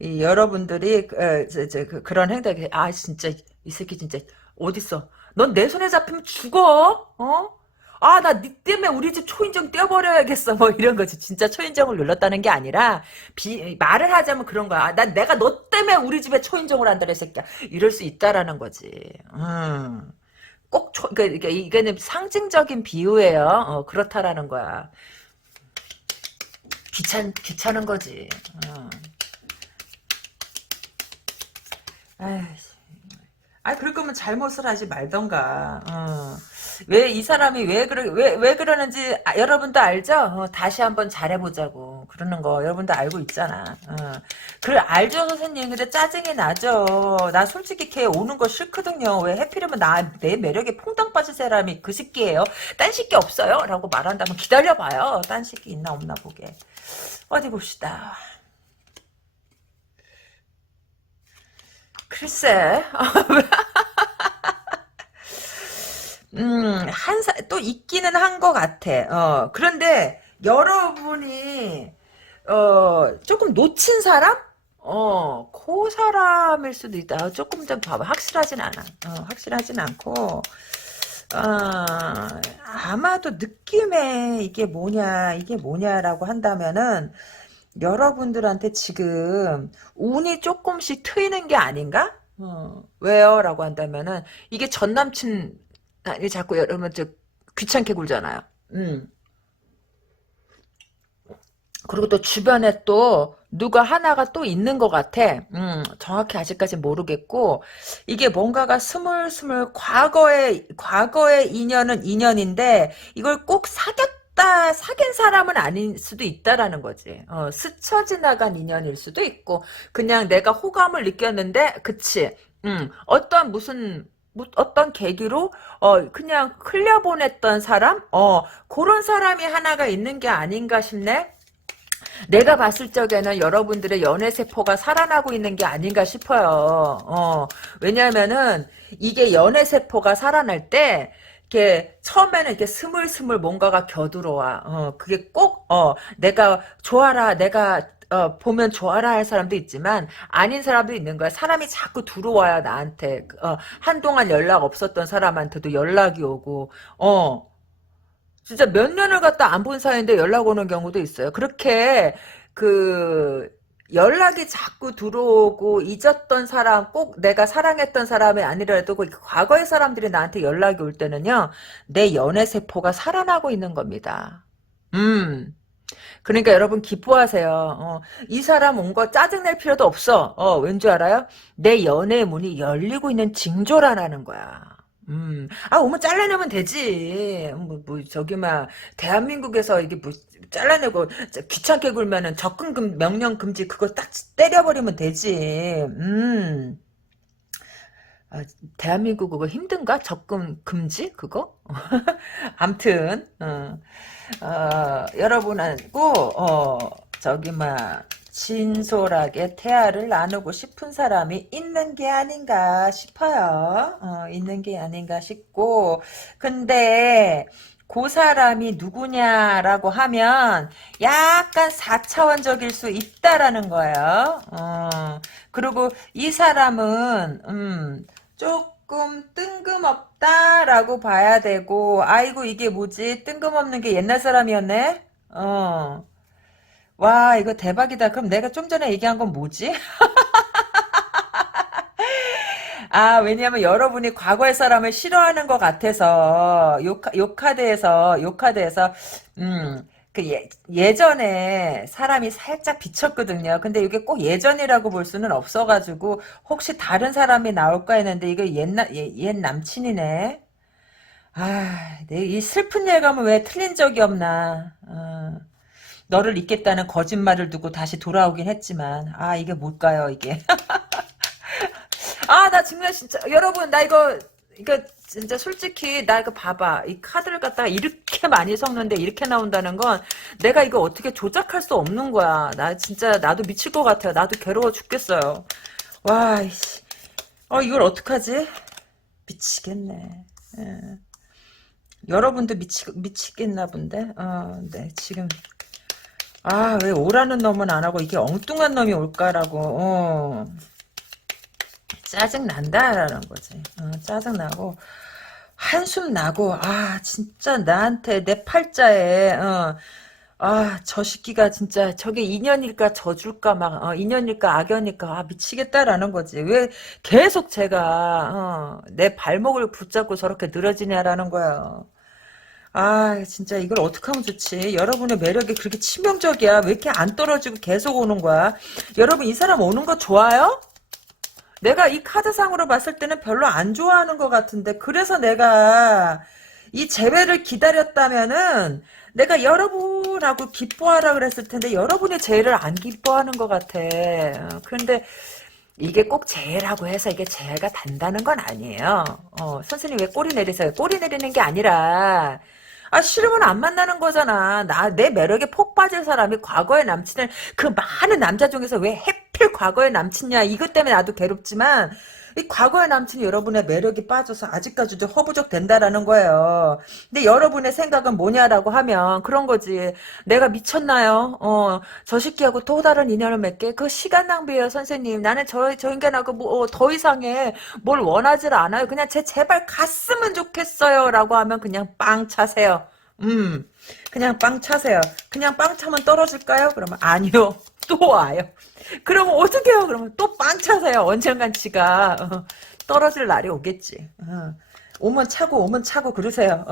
이 여러분들이 그런 행동이 진짜 이 새끼 진짜 어딨어? 넌 내 손에 잡히면 죽어? 나 니 때문에 우리 집 초인종 떼어버려야겠어. 뭐 이런 거지. 진짜 초인종을 눌렀다는 게 아니라 말을 하자면 그런 거야. 내가 너 때문에 우리 집에 초인종을 한다래 새끼야. 이럴 수 있다라는 거지. 그러니까 이게는 상징적인 비유예요. 그렇다라는 거야. 귀찮은 거지. 아이, 그럴 거면 잘못을 하지 말던가. 왜 이 사람이 왜 그러는지 여러분도 알죠? 다시 한번 잘해보자고. 그러는 거 여러분도 알고 있잖아. 그래, 알죠, 선생님. 근데 짜증이 나죠. 나 솔직히 걔 오는 거 싫거든요. 왜 해피려면 내 매력에 퐁당 빠진 사람이 그 새끼예요? 딴 새끼 없어요? 라고 말한다면 기다려봐요. 딴 새끼 있나 없나 보게. 어디 봅시다. 글쎄. 또 있기는 한 것 같아. 그런데 여러분이, 조금 놓친 사람? 그 사람일 수도 있다. 조금 좀 봐봐. 확실하진 않아. 확실하진 않고, 아마도 느낌에 이게 뭐냐라고 한다면은, 여러분들한테 지금 운이 조금씩 트이는 게 아닌가? 왜요? 라고 한다면은, 이게 전 남친, 이게 자꾸 여러분 귀찮게 굴잖아요. 그리고 또 주변에 또 누가 하나가 또 있는 것 같아. 정확히 아직까지 모르겠고 이게 뭔가가 스물스물 과거의 인연은 인연인데 이걸 꼭 사귄 사람은 아닐 수도 있다라는 거지. 스쳐 지나간 인연일 수도 있고 그냥 내가 호감을 느꼈는데 그치. 어떤 계기로 그냥 흘려보냈던 사람 그런 사람이 하나가 있는 게 아닌가 싶네. 내가 봤을 적에는 여러분들의 연애 세포가 살아나고 있는 게 아닌가 싶어요. 왜냐면은 이게 연애 세포가 살아날 때 이렇게 처음에는 이렇게 스물스물 뭔가가 겨들어와. 그게 꼭 내가 좋아라, 내가 보면 좋아라 할 사람도 있지만 아닌 사람도 있는 거야. 사람이 자꾸 들어와야 나한테 한동안 연락 없었던 사람한테도 연락이 오고 진짜 몇 년을 갖다 안 본 사이인데 연락 오는 경우도 있어요. 그렇게 그 연락이 자꾸 들어오고 잊었던 사람 꼭 내가 사랑했던 사람이 아니라도 그 과거의 사람들이 나한테 연락이 올 때는요. 내 연애 세포가 살아나고 있는 겁니다. 그러니까 여러분 기뻐하세요. 이 사람 온 거 짜증낼 필요도 없어. 왠줄 알아요? 내 연애의 문이 열리고 있는 징조라는 거야. 오면 잘라내면 되지. 저기, 대한민국에서 이게 잘라내고, 귀찮게 굴면은 명령 금지 그거 딱 때려버리면 되지. 아, 대한민국 그거 힘든가? 접근 금지? 그거? 암튼, 여러분하고, 저기, 진솔하게 대화를 나누고 싶은 사람이 있는 게 아닌가 싶어요. 있는 게 아닌가 싶고, 근데, 그 사람이 누구냐라고 하면 약간 4차원적일 수 있다라는 거예요. 그리고 이 사람은 조금 뜬금없다라고 봐야 되고 아이고 이게 뭐지? 뜬금없는 게 옛날 사람이었네? 와 이거 대박이다. 그럼 내가 좀 전에 얘기한 건 뭐지? 아, 왜냐면 여러분이 과거의 사람을 싫어하는 것 같아서, 요카드에서, 예전에 사람이 살짝 비쳤거든요. 근데 이게 꼭 예전이라고 볼 수는 없어가지고, 혹시 다른 사람이 나올까 했는데, 이거 옛 남친이네. 아, 이 슬픈 예감은 왜 틀린 적이 없나. 너를 잊겠다는 거짓말을 두고 다시 돌아오긴 했지만, 아, 이게 뭘까요, 이게. 아, 나 정말 진짜 여러분 나 이거 진짜 솔직히 나 이거 봐봐. 이 카드를 갖다가 이렇게 많이 섞는데 이렇게 나온다는 건 내가 이거 어떻게 조작할 수 없는 거야. 나 진짜 나도 미칠 것 같아요. 나도 괴로워 죽겠어요. 와, 이씨. 이걸 어떡하지? 미치겠네. 예. 여러분도 미치겠나 본데? 네, 지금. 아, 왜 오라는 놈은 안 하고 이게 엉뚱한 놈이 올까라고, 짜증 난다라는 거지. 짜증 나고 한숨 나고 아 진짜 나한테 내 팔자에 저 새끼가 진짜 저게 인연일까 저줄까 막 인연일까 악연일까 아 미치겠다라는 거지. 왜 계속 제가 내 발목을 붙잡고 저렇게 늘어지냐라는 거야. 아 진짜 이걸 어떻게 하면 좋지. 여러분의 매력이 그렇게 치명적이야. 왜 이렇게 안 떨어지고 계속 오는 거야. 여러분 이 사람 오는 거 좋아요? 내가 이 카드상으로 봤을 때는 별로 안 좋아하는 것 같은데 그래서 내가 이 재회를 기다렸다면은 내가 여러분하고 기뻐하라 그랬을 텐데 여러분이 재회를 안 기뻐하는 것 같아. 그런데 이게 꼭 재회라고 해서 이게 재회가 단다는 건 아니에요. 선생님 왜 꼬리 내리세요? 꼬리 내리는 게 아니라 아 싫으면 안 만나는 거잖아. 내 매력에 폭 빠질 사람이 과거의 남친을 그 많은 남자 중에서 왜 하필 과거의 남친이야. 이것 때문에 나도 괴롭지만 이 과거의 남친이 여러분의 매력이 빠져서 아직까지도 허부적 된다라는 거예요. 근데 여러분의 생각은 뭐냐라고 하면 그런 거지. 내가 미쳤나요? 저 새끼하고 또 다른 인연을 맺게? 그 시간 낭비예요, 선생님. 나는 저 인간하고 뭐 더 이상의 뭘 원하질 않아요. 그냥 제발 갔으면 좋겠어요. 라고 하면 그냥 빵 차세요. 그냥 빵 차세요. 그냥 빵 차면 떨어질까요? 그러면 아니요. 또 와요. 그러면 어떻게 해요? 그러면 또 빵 차세요. 언젠간 지가 떨어질 날이 오겠지. 오면 차고 그러세요.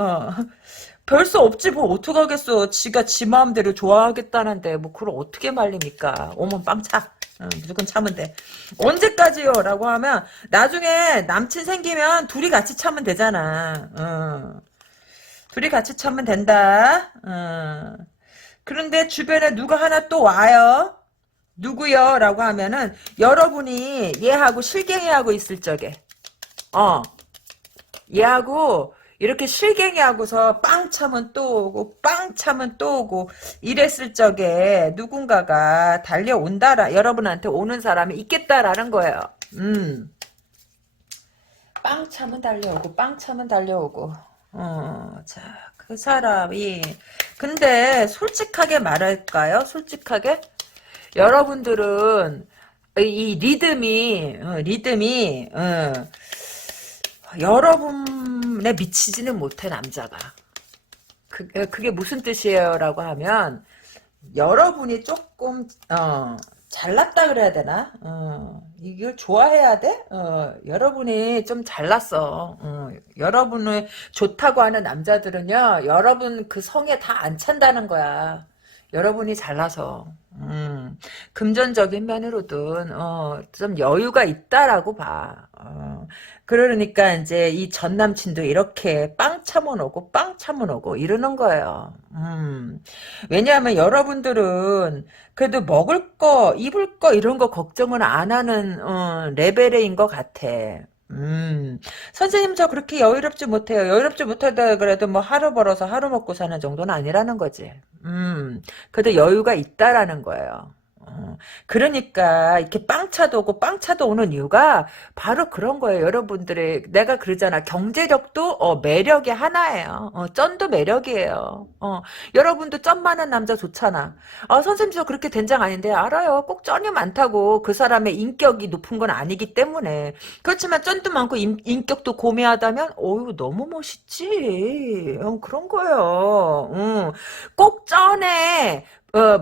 별 수 없지 뭐 어떡하겠어. 지가 지 마음대로 좋아하겠다는데 뭐 그걸 어떻게 말립니까? 오면 빵 차. 무조건 참으면 돼. 언제까지요? 라고 하면 나중에 남친 생기면 둘이 같이 참으면 되잖아. 둘이 같이 참으면 된다. 그런데 주변에 누가 하나 또 와요. 누구요? 라고 하면은 여러분이 얘하고 실갱이하고 있을 적에 얘하고 이렇게 실갱이하고서 빵 차면 또 오고 빵 차면 또 오고 이랬을 적에 누군가가 달려온다라 여러분한테 오는 사람이 있겠다라는 거예요. 빵 차면 달려오고 빵 차면 달려오고 자, 그 사람이 근데 솔직하게 말할까요? 솔직하게 여러분들은 이 리듬이 여러분에 미치지는 못해 남자가 그게 무슨 뜻이에요라고 하면 여러분이 조금 잘났다 그래야 되나 이걸 좋아해야 돼 여러분이 좀 잘났어 여러분을 좋다고 하는 남자들은요 여러분 그 성에 다 안 찬다는 거야 여러분이 잘나서 금전적인 면으로든 좀 여유가 있다라고 봐. 그러니까 이제 이 전 남친도 이렇게 빵 참아놓고 빵 참아놓고 이러는 거예요. 왜냐하면 여러분들은 그래도 먹을 거, 입을 거 이런 거 걱정은 안 하는 레벨인 것 같아. 선생님 저 그렇게 여유롭지 못해요. 여유롭지 못하다 그래도 뭐 하루 벌어서 하루 먹고 사는 정도는 아니라는 거지. 그래도 여유가 있다라는 거예요. 그러니까 이렇게 빵차도 오고 빵차도 오는 이유가 바로 그런 거예요. 여러분들의 내가 그러잖아. 경제력도 매력의 하나예요. 쩐도 매력이에요. 여러분도 쩐 많은 남자 좋잖아. 선생님 저 그렇게 된장 아닌데 알아요. 꼭 쩐이 많다고 그 사람의 인격이 높은 건 아니기 때문에 그렇지만 쩐도 많고 인격도 고매하다면 어유 너무 멋있지. 그런 거예요. 꼭 쩐에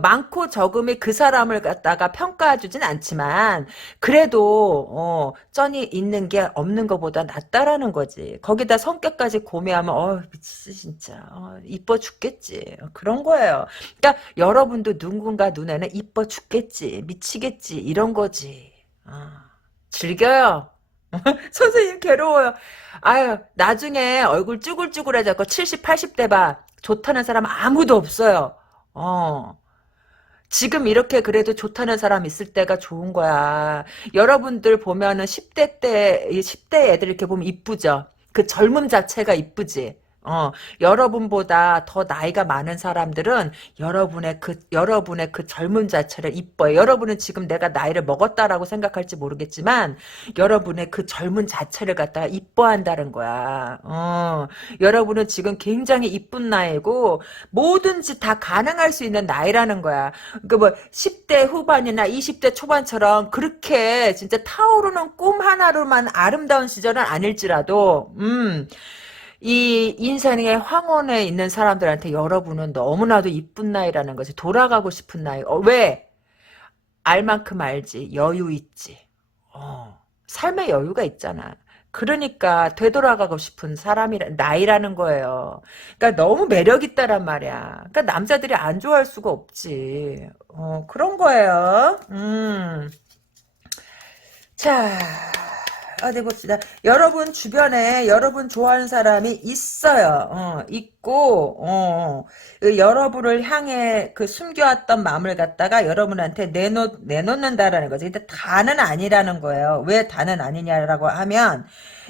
많고 적음이 그 사람을 갖다가 평가해주진 않지만 그래도 쩐이 있는 게 없는 것보다 낫다라는 거지. 거기다 성격까지 고매하면 미치지 진짜. 이뻐 죽겠지. 그런 거예요. 그러니까 여러분도 누군가 눈에는 이뻐 죽겠지. 미치겠지. 이런 거지. 즐겨요. 선생님 괴로워요. 아유 나중에 얼굴 쭈글쭈글해져서 70, 80대 봐. 좋다는 사람 아무도 없어요. 지금 이렇게 그래도 좋다는 사람 있을 때가 좋은 거야. 여러분들 보면은 10대 때, 10대 애들 이렇게 보면 이쁘죠? 그 젊음 자체가 이쁘지? 여러분보다 더 나이가 많은 사람들은 여러분의 그 젊음 자체를 이뻐요. 여러분은 지금 내가 나이를 먹었다라고 생각할지 모르겠지만, 여러분의 그 젊은 자체를 갖다가 이뻐한다는 거야. 여러분은 지금 굉장히 이쁜 나이고, 뭐든지 다 가능할 수 있는 나이라는 거야. 그 뭐, 10대 후반이나 20대 초반처럼 그렇게 진짜 타오르는 꿈 하나로만 아름다운 시절은 아닐지라도, 이 인생의 황혼에 있는 사람들한테 여러분은 너무나도 이쁜 나이라는 거지. 돌아가고 싶은 나이. 왜? 알 만큼 알지. 여유 있지. 삶의 여유가 있잖아. 그러니까 되돌아가고 싶은 나이라는 거예요. 그러니까 너무 매력 있다란 말이야. 그러니까 남자들이 안 좋아할 수가 없지. 그런 거예요. 자, 어디 봅시다. 여러분 주변에 여러분 좋아하는 사람이 있어요. 있고, 그 여러분을 향해 그 숨겨왔던 마음을 갖다가 여러분한테 내놓는다라는 거지. 근데 다는 아니라는 거예요. 왜 다는 아니냐라고 하면,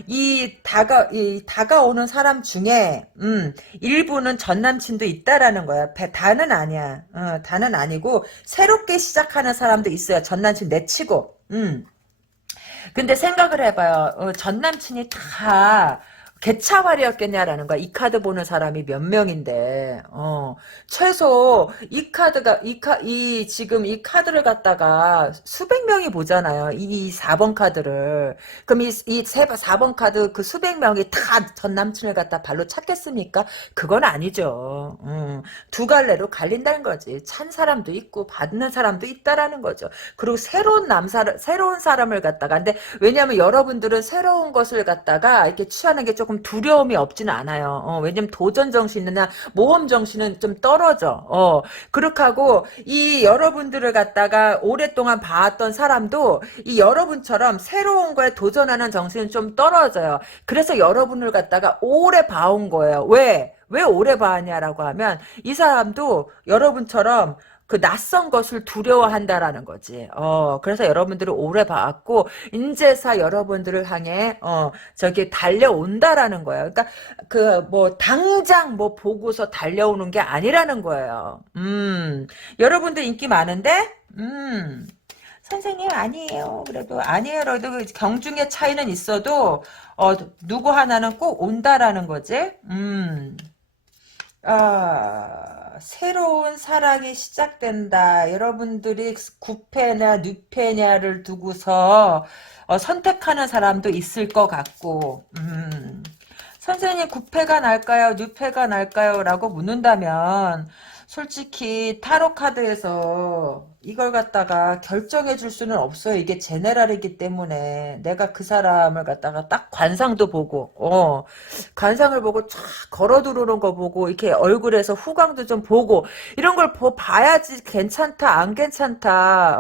이 다가오는 사람 중에, 일부는 전 남친도 있다라는 거야. 다는 아니야. 다는 아니고, 새롭게 시작하는 사람도 있어요. 전 남친 내치고. 근데 생각을 해봐요. 전 남친이 다 개차발이었겠냐라는 거야. 이 카드 보는 사람이 몇 명인데, 최소 지금 이 카드를 갖다가 수백 명이 보잖아요. 이 4번 카드를. 그럼 이 4번 카드 그 수백 명이 다 전 남친을 갖다 발로 찾겠습니까? 그건 아니죠. 두 갈래로 갈린다는 거지. 찬 사람도 있고, 받는 사람도 있다라는 거죠. 그리고 새로운 사람을 갖다가. 근데 왜냐하면 여러분들은 새로운 것을 갖다가 이렇게 취하는 게 조금 두려움이 없지는 않아요. 왜냐면 도전 정신이나 모험 정신은 좀 떨어져. 그렇게 하고 이 여러분들을 갖다가 오랫동안 봐왔던 사람도 이 여러분처럼 새로운 거에 도전하는 정신은 좀 떨어져요. 그래서 여러분을 갖다가 오래 봐온 거예요. 왜 오래 봐왔냐라고 하면 이 사람도 여러분처럼 그 낯선 것을 두려워한다라는 거지. 그래서 여러분들을 오래 봐왔고, 인제사 여러분들을 향해, 저기 달려온다라는 거예요. 그러니까, 당장 뭐 보고서 달려오는 게 아니라는 거예요. 여러분들 인기 많은데, 선생님 아니에요. 그래도 아니에요라도 그 경중의 차이는 있어도, 누구 하나는 꼭 온다라는 거지. 새로운 사랑이 시작된다. 여러분들이 구패냐 뉴패냐를 두고서 선택하는 사람도 있을 것 같고, 선생님 구패가 날까요? 뉴패가 날까요? 라고 묻는다면 솔직히 타로 카드에서 이걸 갖다가 결정해 줄 수는 없어요. 이게 제네랄이기 때문에 내가 그 사람을 갖다가 딱 관상도 보고 관상을 보고 쫙 걸어 들어오는 거 보고 이렇게 얼굴에서 후광도 좀 보고 이런 걸 봐야지 괜찮다 안 괜찮다.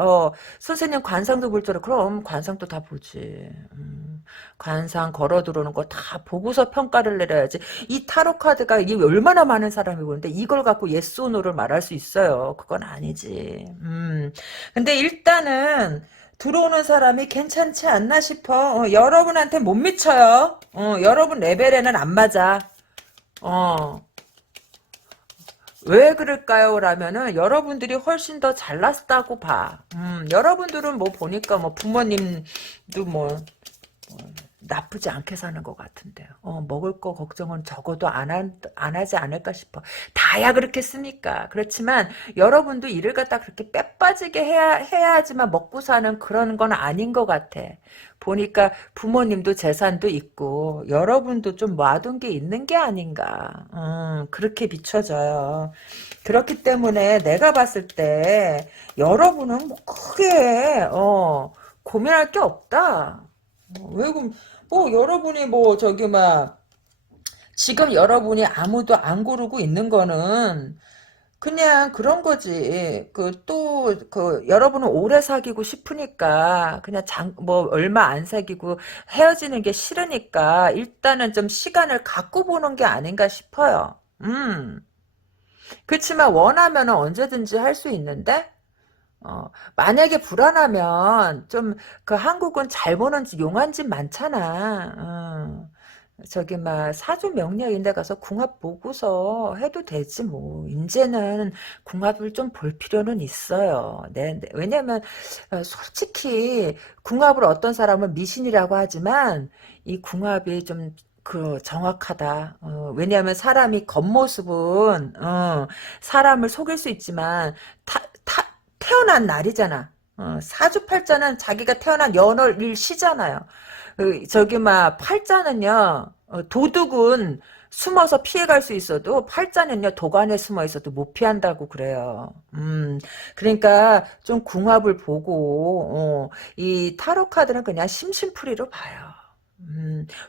선생님 관상도 볼 줄 알아. 그럼 관상도 다 보지. 관상 걸어 들어오는 거 다 보고서 평가를 내려야지. 이 타로 카드가 이게 얼마나 많은 사람이 보는데 이걸 갖고 예스 노를 말할 수 있어요. 그건 아니지. 근데 일단은 들어오는 사람이 괜찮지 않나 싶어. 여러분한테 못 미쳐요. 여러분 레벨에는 안 맞아. 어. 왜 그럴까요? 라면은 여러분들이 훨씬 더 잘났다고 봐. 여러분들은 뭐 보니까 뭐 부모님도 뭐 나쁘지 않게 사는 것 같은데요. 먹을 거 걱정은 적어도 안 하지 않을까 싶어. 다야 그렇겠습니까? 그렇지만 여러분도 일을 갖다 그렇게 빼빠지게 해야지만 먹고 사는 그런 건 아닌 것 같아. 보니까 부모님도 재산도 있고 여러분도 좀 놔둔 게 있는 게 아닌가. 그렇게 비춰져요. 그렇기 때문에 내가 봤을 때 여러분은 뭐 크게 고민할 게 없다. 왜 그럼 뭐 여러분이 뭐 저기 막 지금 여러분이 아무도 안 고르고 있는 거는 그냥 그런 거지. 여러분은 오래 사귀고 싶으니까, 그냥 뭐, 얼마 안 사귀고 헤어지는 게 싫으니까, 일단은 좀 시간을 갖고 보는 게 아닌가 싶어요. 그렇지만 원하면 언제든지 할 수 있는데, 만약에 불안하면, 그 한국은 잘 보는 집, 용한 집 많잖아. 저기 막 사주 명리인데 가서 궁합 보고서 해도 되지 뭐. 이제는 궁합을 좀 볼 필요는 있어요. 왜냐면 솔직히 궁합을 어떤 사람은 미신이라고 하지만 이 궁합이 좀 정확하다. 왜냐하면 사람이 겉모습은 사람을 속일 수 있지만 태어난 날이잖아. 사주팔자는 자기가 태어난 연월 일시잖아요. 저기 막 팔자는요. 도둑은 숨어서 피해갈 수 있어도 팔자는요 도관에 숨어 있어도 못 피한다고 그래요. 그러니까 좀 궁합을 보고 이 타로 카드는 그냥 심심풀이로 봐요.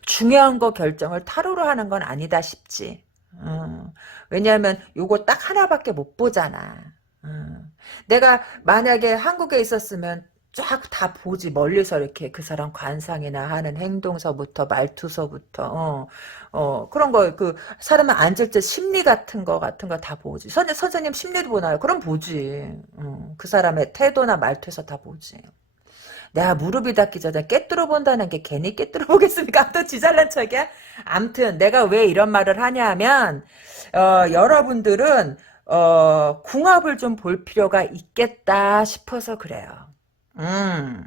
중요한 거 결정을 타로로 하는 건 아니다 싶지. 왜냐하면 요거 딱 하나밖에 못 보잖아. 내가 만약에 한국에 있었으면 쫙 다 보지 멀리서 이렇게 그 사람 관상이나 하는 행동서부터 말투서부터 그런 거 그 사람은 앉을 때 심리 같은 거 다 보지. 선생님 심리도 보나요? 그럼 보지. 그 사람의 태도나 말투에서 다 보지. 내가 무릎이 닿기 전에 깨뚫어 본다는 게 괜히 깨뚫어 보겠습니까? 또 지잘난 척이야? 암튼 내가 왜 이런 말을 하냐면 여러분들은 궁합을 좀 볼 필요가 있겠다 싶어서 그래요. 음,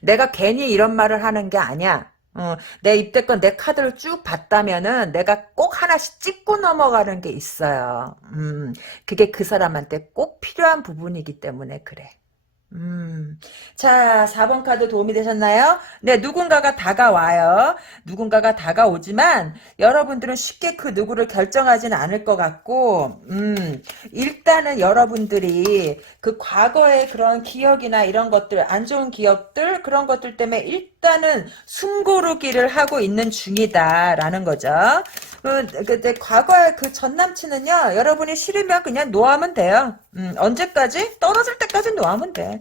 내가 괜히 이런 말을 하는 게 아니야. 내 입대권 내 카드를 쭉 봤다면은 내가 꼭 하나씩 찍고 넘어가는 게 있어요. 그게 그 사람한테 꼭 필요한 부분이기 때문에 그래. 자, 4번 카드 도움이 되셨나요? 네, 누군가가 다가와요. 누군가가 다가오지만 여러분들은 쉽게 그 누구를 결정하지는 않을 것 같고, 일단은 여러분들이 그 과거의 그런 기억이나 이런 것들, 안 좋은 기억들, 그런 것들 때문에 일단은 숨고르기를 하고 있는 중이다라는 거죠. 과거의 그 전 남친은요, 여러분이 싫으면 그냥 놓아하면 돼요. 언제까지? 떨어질 때까지 놓아하면 돼.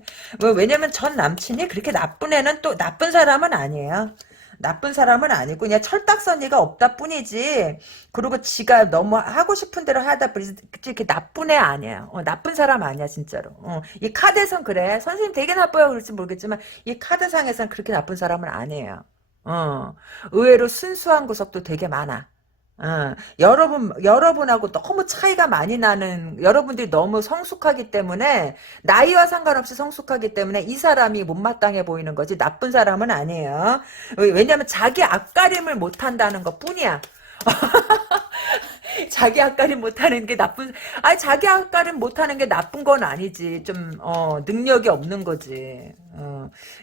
왜냐면 전 남친이 그렇게 나쁜 애는 또 나쁜 사람은 아니에요. 나쁜 사람은 아니고 그냥 철딱서니가 없다 뿐이지. 그리고 지가 너무 하고 싶은 대로 하다 보니 이렇게 나쁜 애 아니에요. 나쁜 사람 아니야 진짜로. 이 카드에선 그래. 선생님 되게 나빠요 그럴지 모르겠지만 이 카드상에선 그렇게 나쁜 사람은 아니에요. 의외로 순수한 구석도 되게 많아. 여러분하고 너무 차이가 많이 나는, 여러분들이 너무 성숙하기 때문에, 나이와 상관없이 성숙하기 때문에 이 사람이 못마땅해 보이는 거지, 나쁜 사람은 아니에요. 왜냐면 자기 앞가림을 못한다는 것 뿐이야. 자기 앞가림 못하는 게 자기 앞가림 못하는 게 나쁜 건 아니지. 능력이 없는 거지.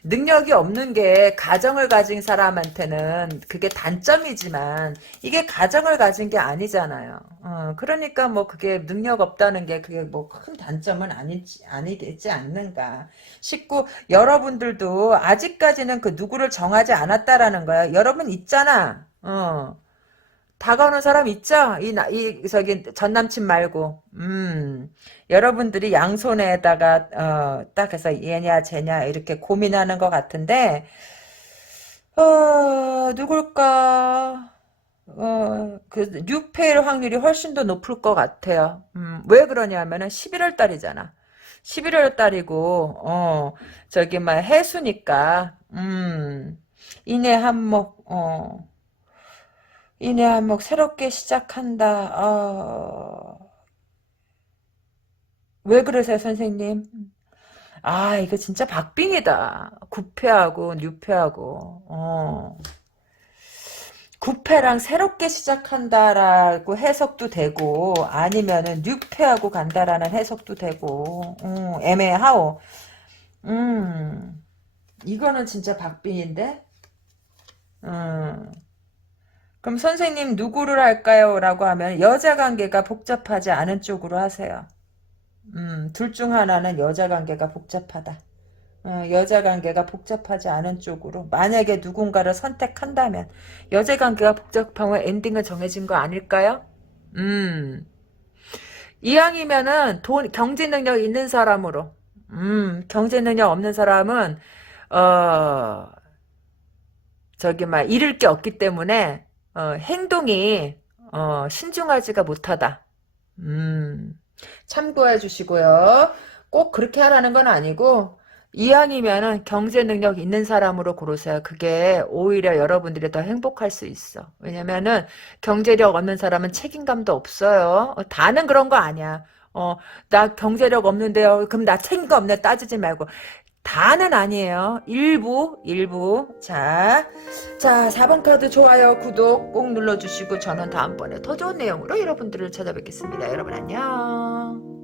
능력이 없는 게 가정을 가진 사람한테는 그게 단점이지만, 이게 가정을 가진 게 아니잖아요. 그러니까 뭐 그게 능력 없다는 게 그게 뭐 큰 단점은 아니지 않는가 싶고, 여러분들도 아직까지는 그 누구를 정하지 않았다라는 거야. 여러분 있잖아. 다가오는 사람 있죠? 저기, 전 남친 말고. 여러분들이 양손에다가, 딱 해서 얘냐, 쟤냐, 이렇게 고민하는 것 같은데, 누굴까? 뉴페일 확률이 훨씬 더 높을 것 같아요. 왜 그러냐면은 11월 달이잖아. 11월 달이고, 저기, 막, 해수니까, 인해 한몫, 인해 한몫 새롭게 시작한다. 왜 그러세요, 선생님? 아, 이거 진짜 박빙이다. 구패하고, 뉴패하고, 구패랑 새롭게 시작한다라고 해석도 되고, 아니면은 뉴패하고 간다라는 해석도 되고, 애매하오. 음, 이거는 진짜 박빙인데? 음, 그럼 선생님 누구를 할까요? 라고 하면 여자 관계가 복잡하지 않은 쪽으로 하세요. 둘 중 하나는 여자 관계가 복잡하다. 여자 관계가 복잡하지 않은 쪽으로. 만약에 누군가를 선택한다면 여자 관계가 복잡하면 엔딩은 정해진 거 아닐까요? 음. 이왕이면은 경제 능력 있는 사람으로. 경제 능력 없는 사람은 어 저기 막 잃을 게 없기 때문에 행동이 신중하지가 못하다. 음. 참고해 주시고요. 꼭 그렇게 하라는 건 아니고 이왕이면은 경제 능력 있는 사람으로 고르세요. 그게 오히려 여러분들이 더 행복할 수 있어. 왜냐면은 경제력 없는 사람은 책임감도 없어요. 다는 그런 거 아니야. 나 경제력 없는데요. 그럼 나 책임감 없네 따지지 말고. 다는 아니에요. 일부. 자, 4번 카드 좋아요, 구독 꼭 눌러주시고 저는 다음번에 더 좋은 내용으로 여러분들을 찾아뵙겠습니다. 여러분 안녕.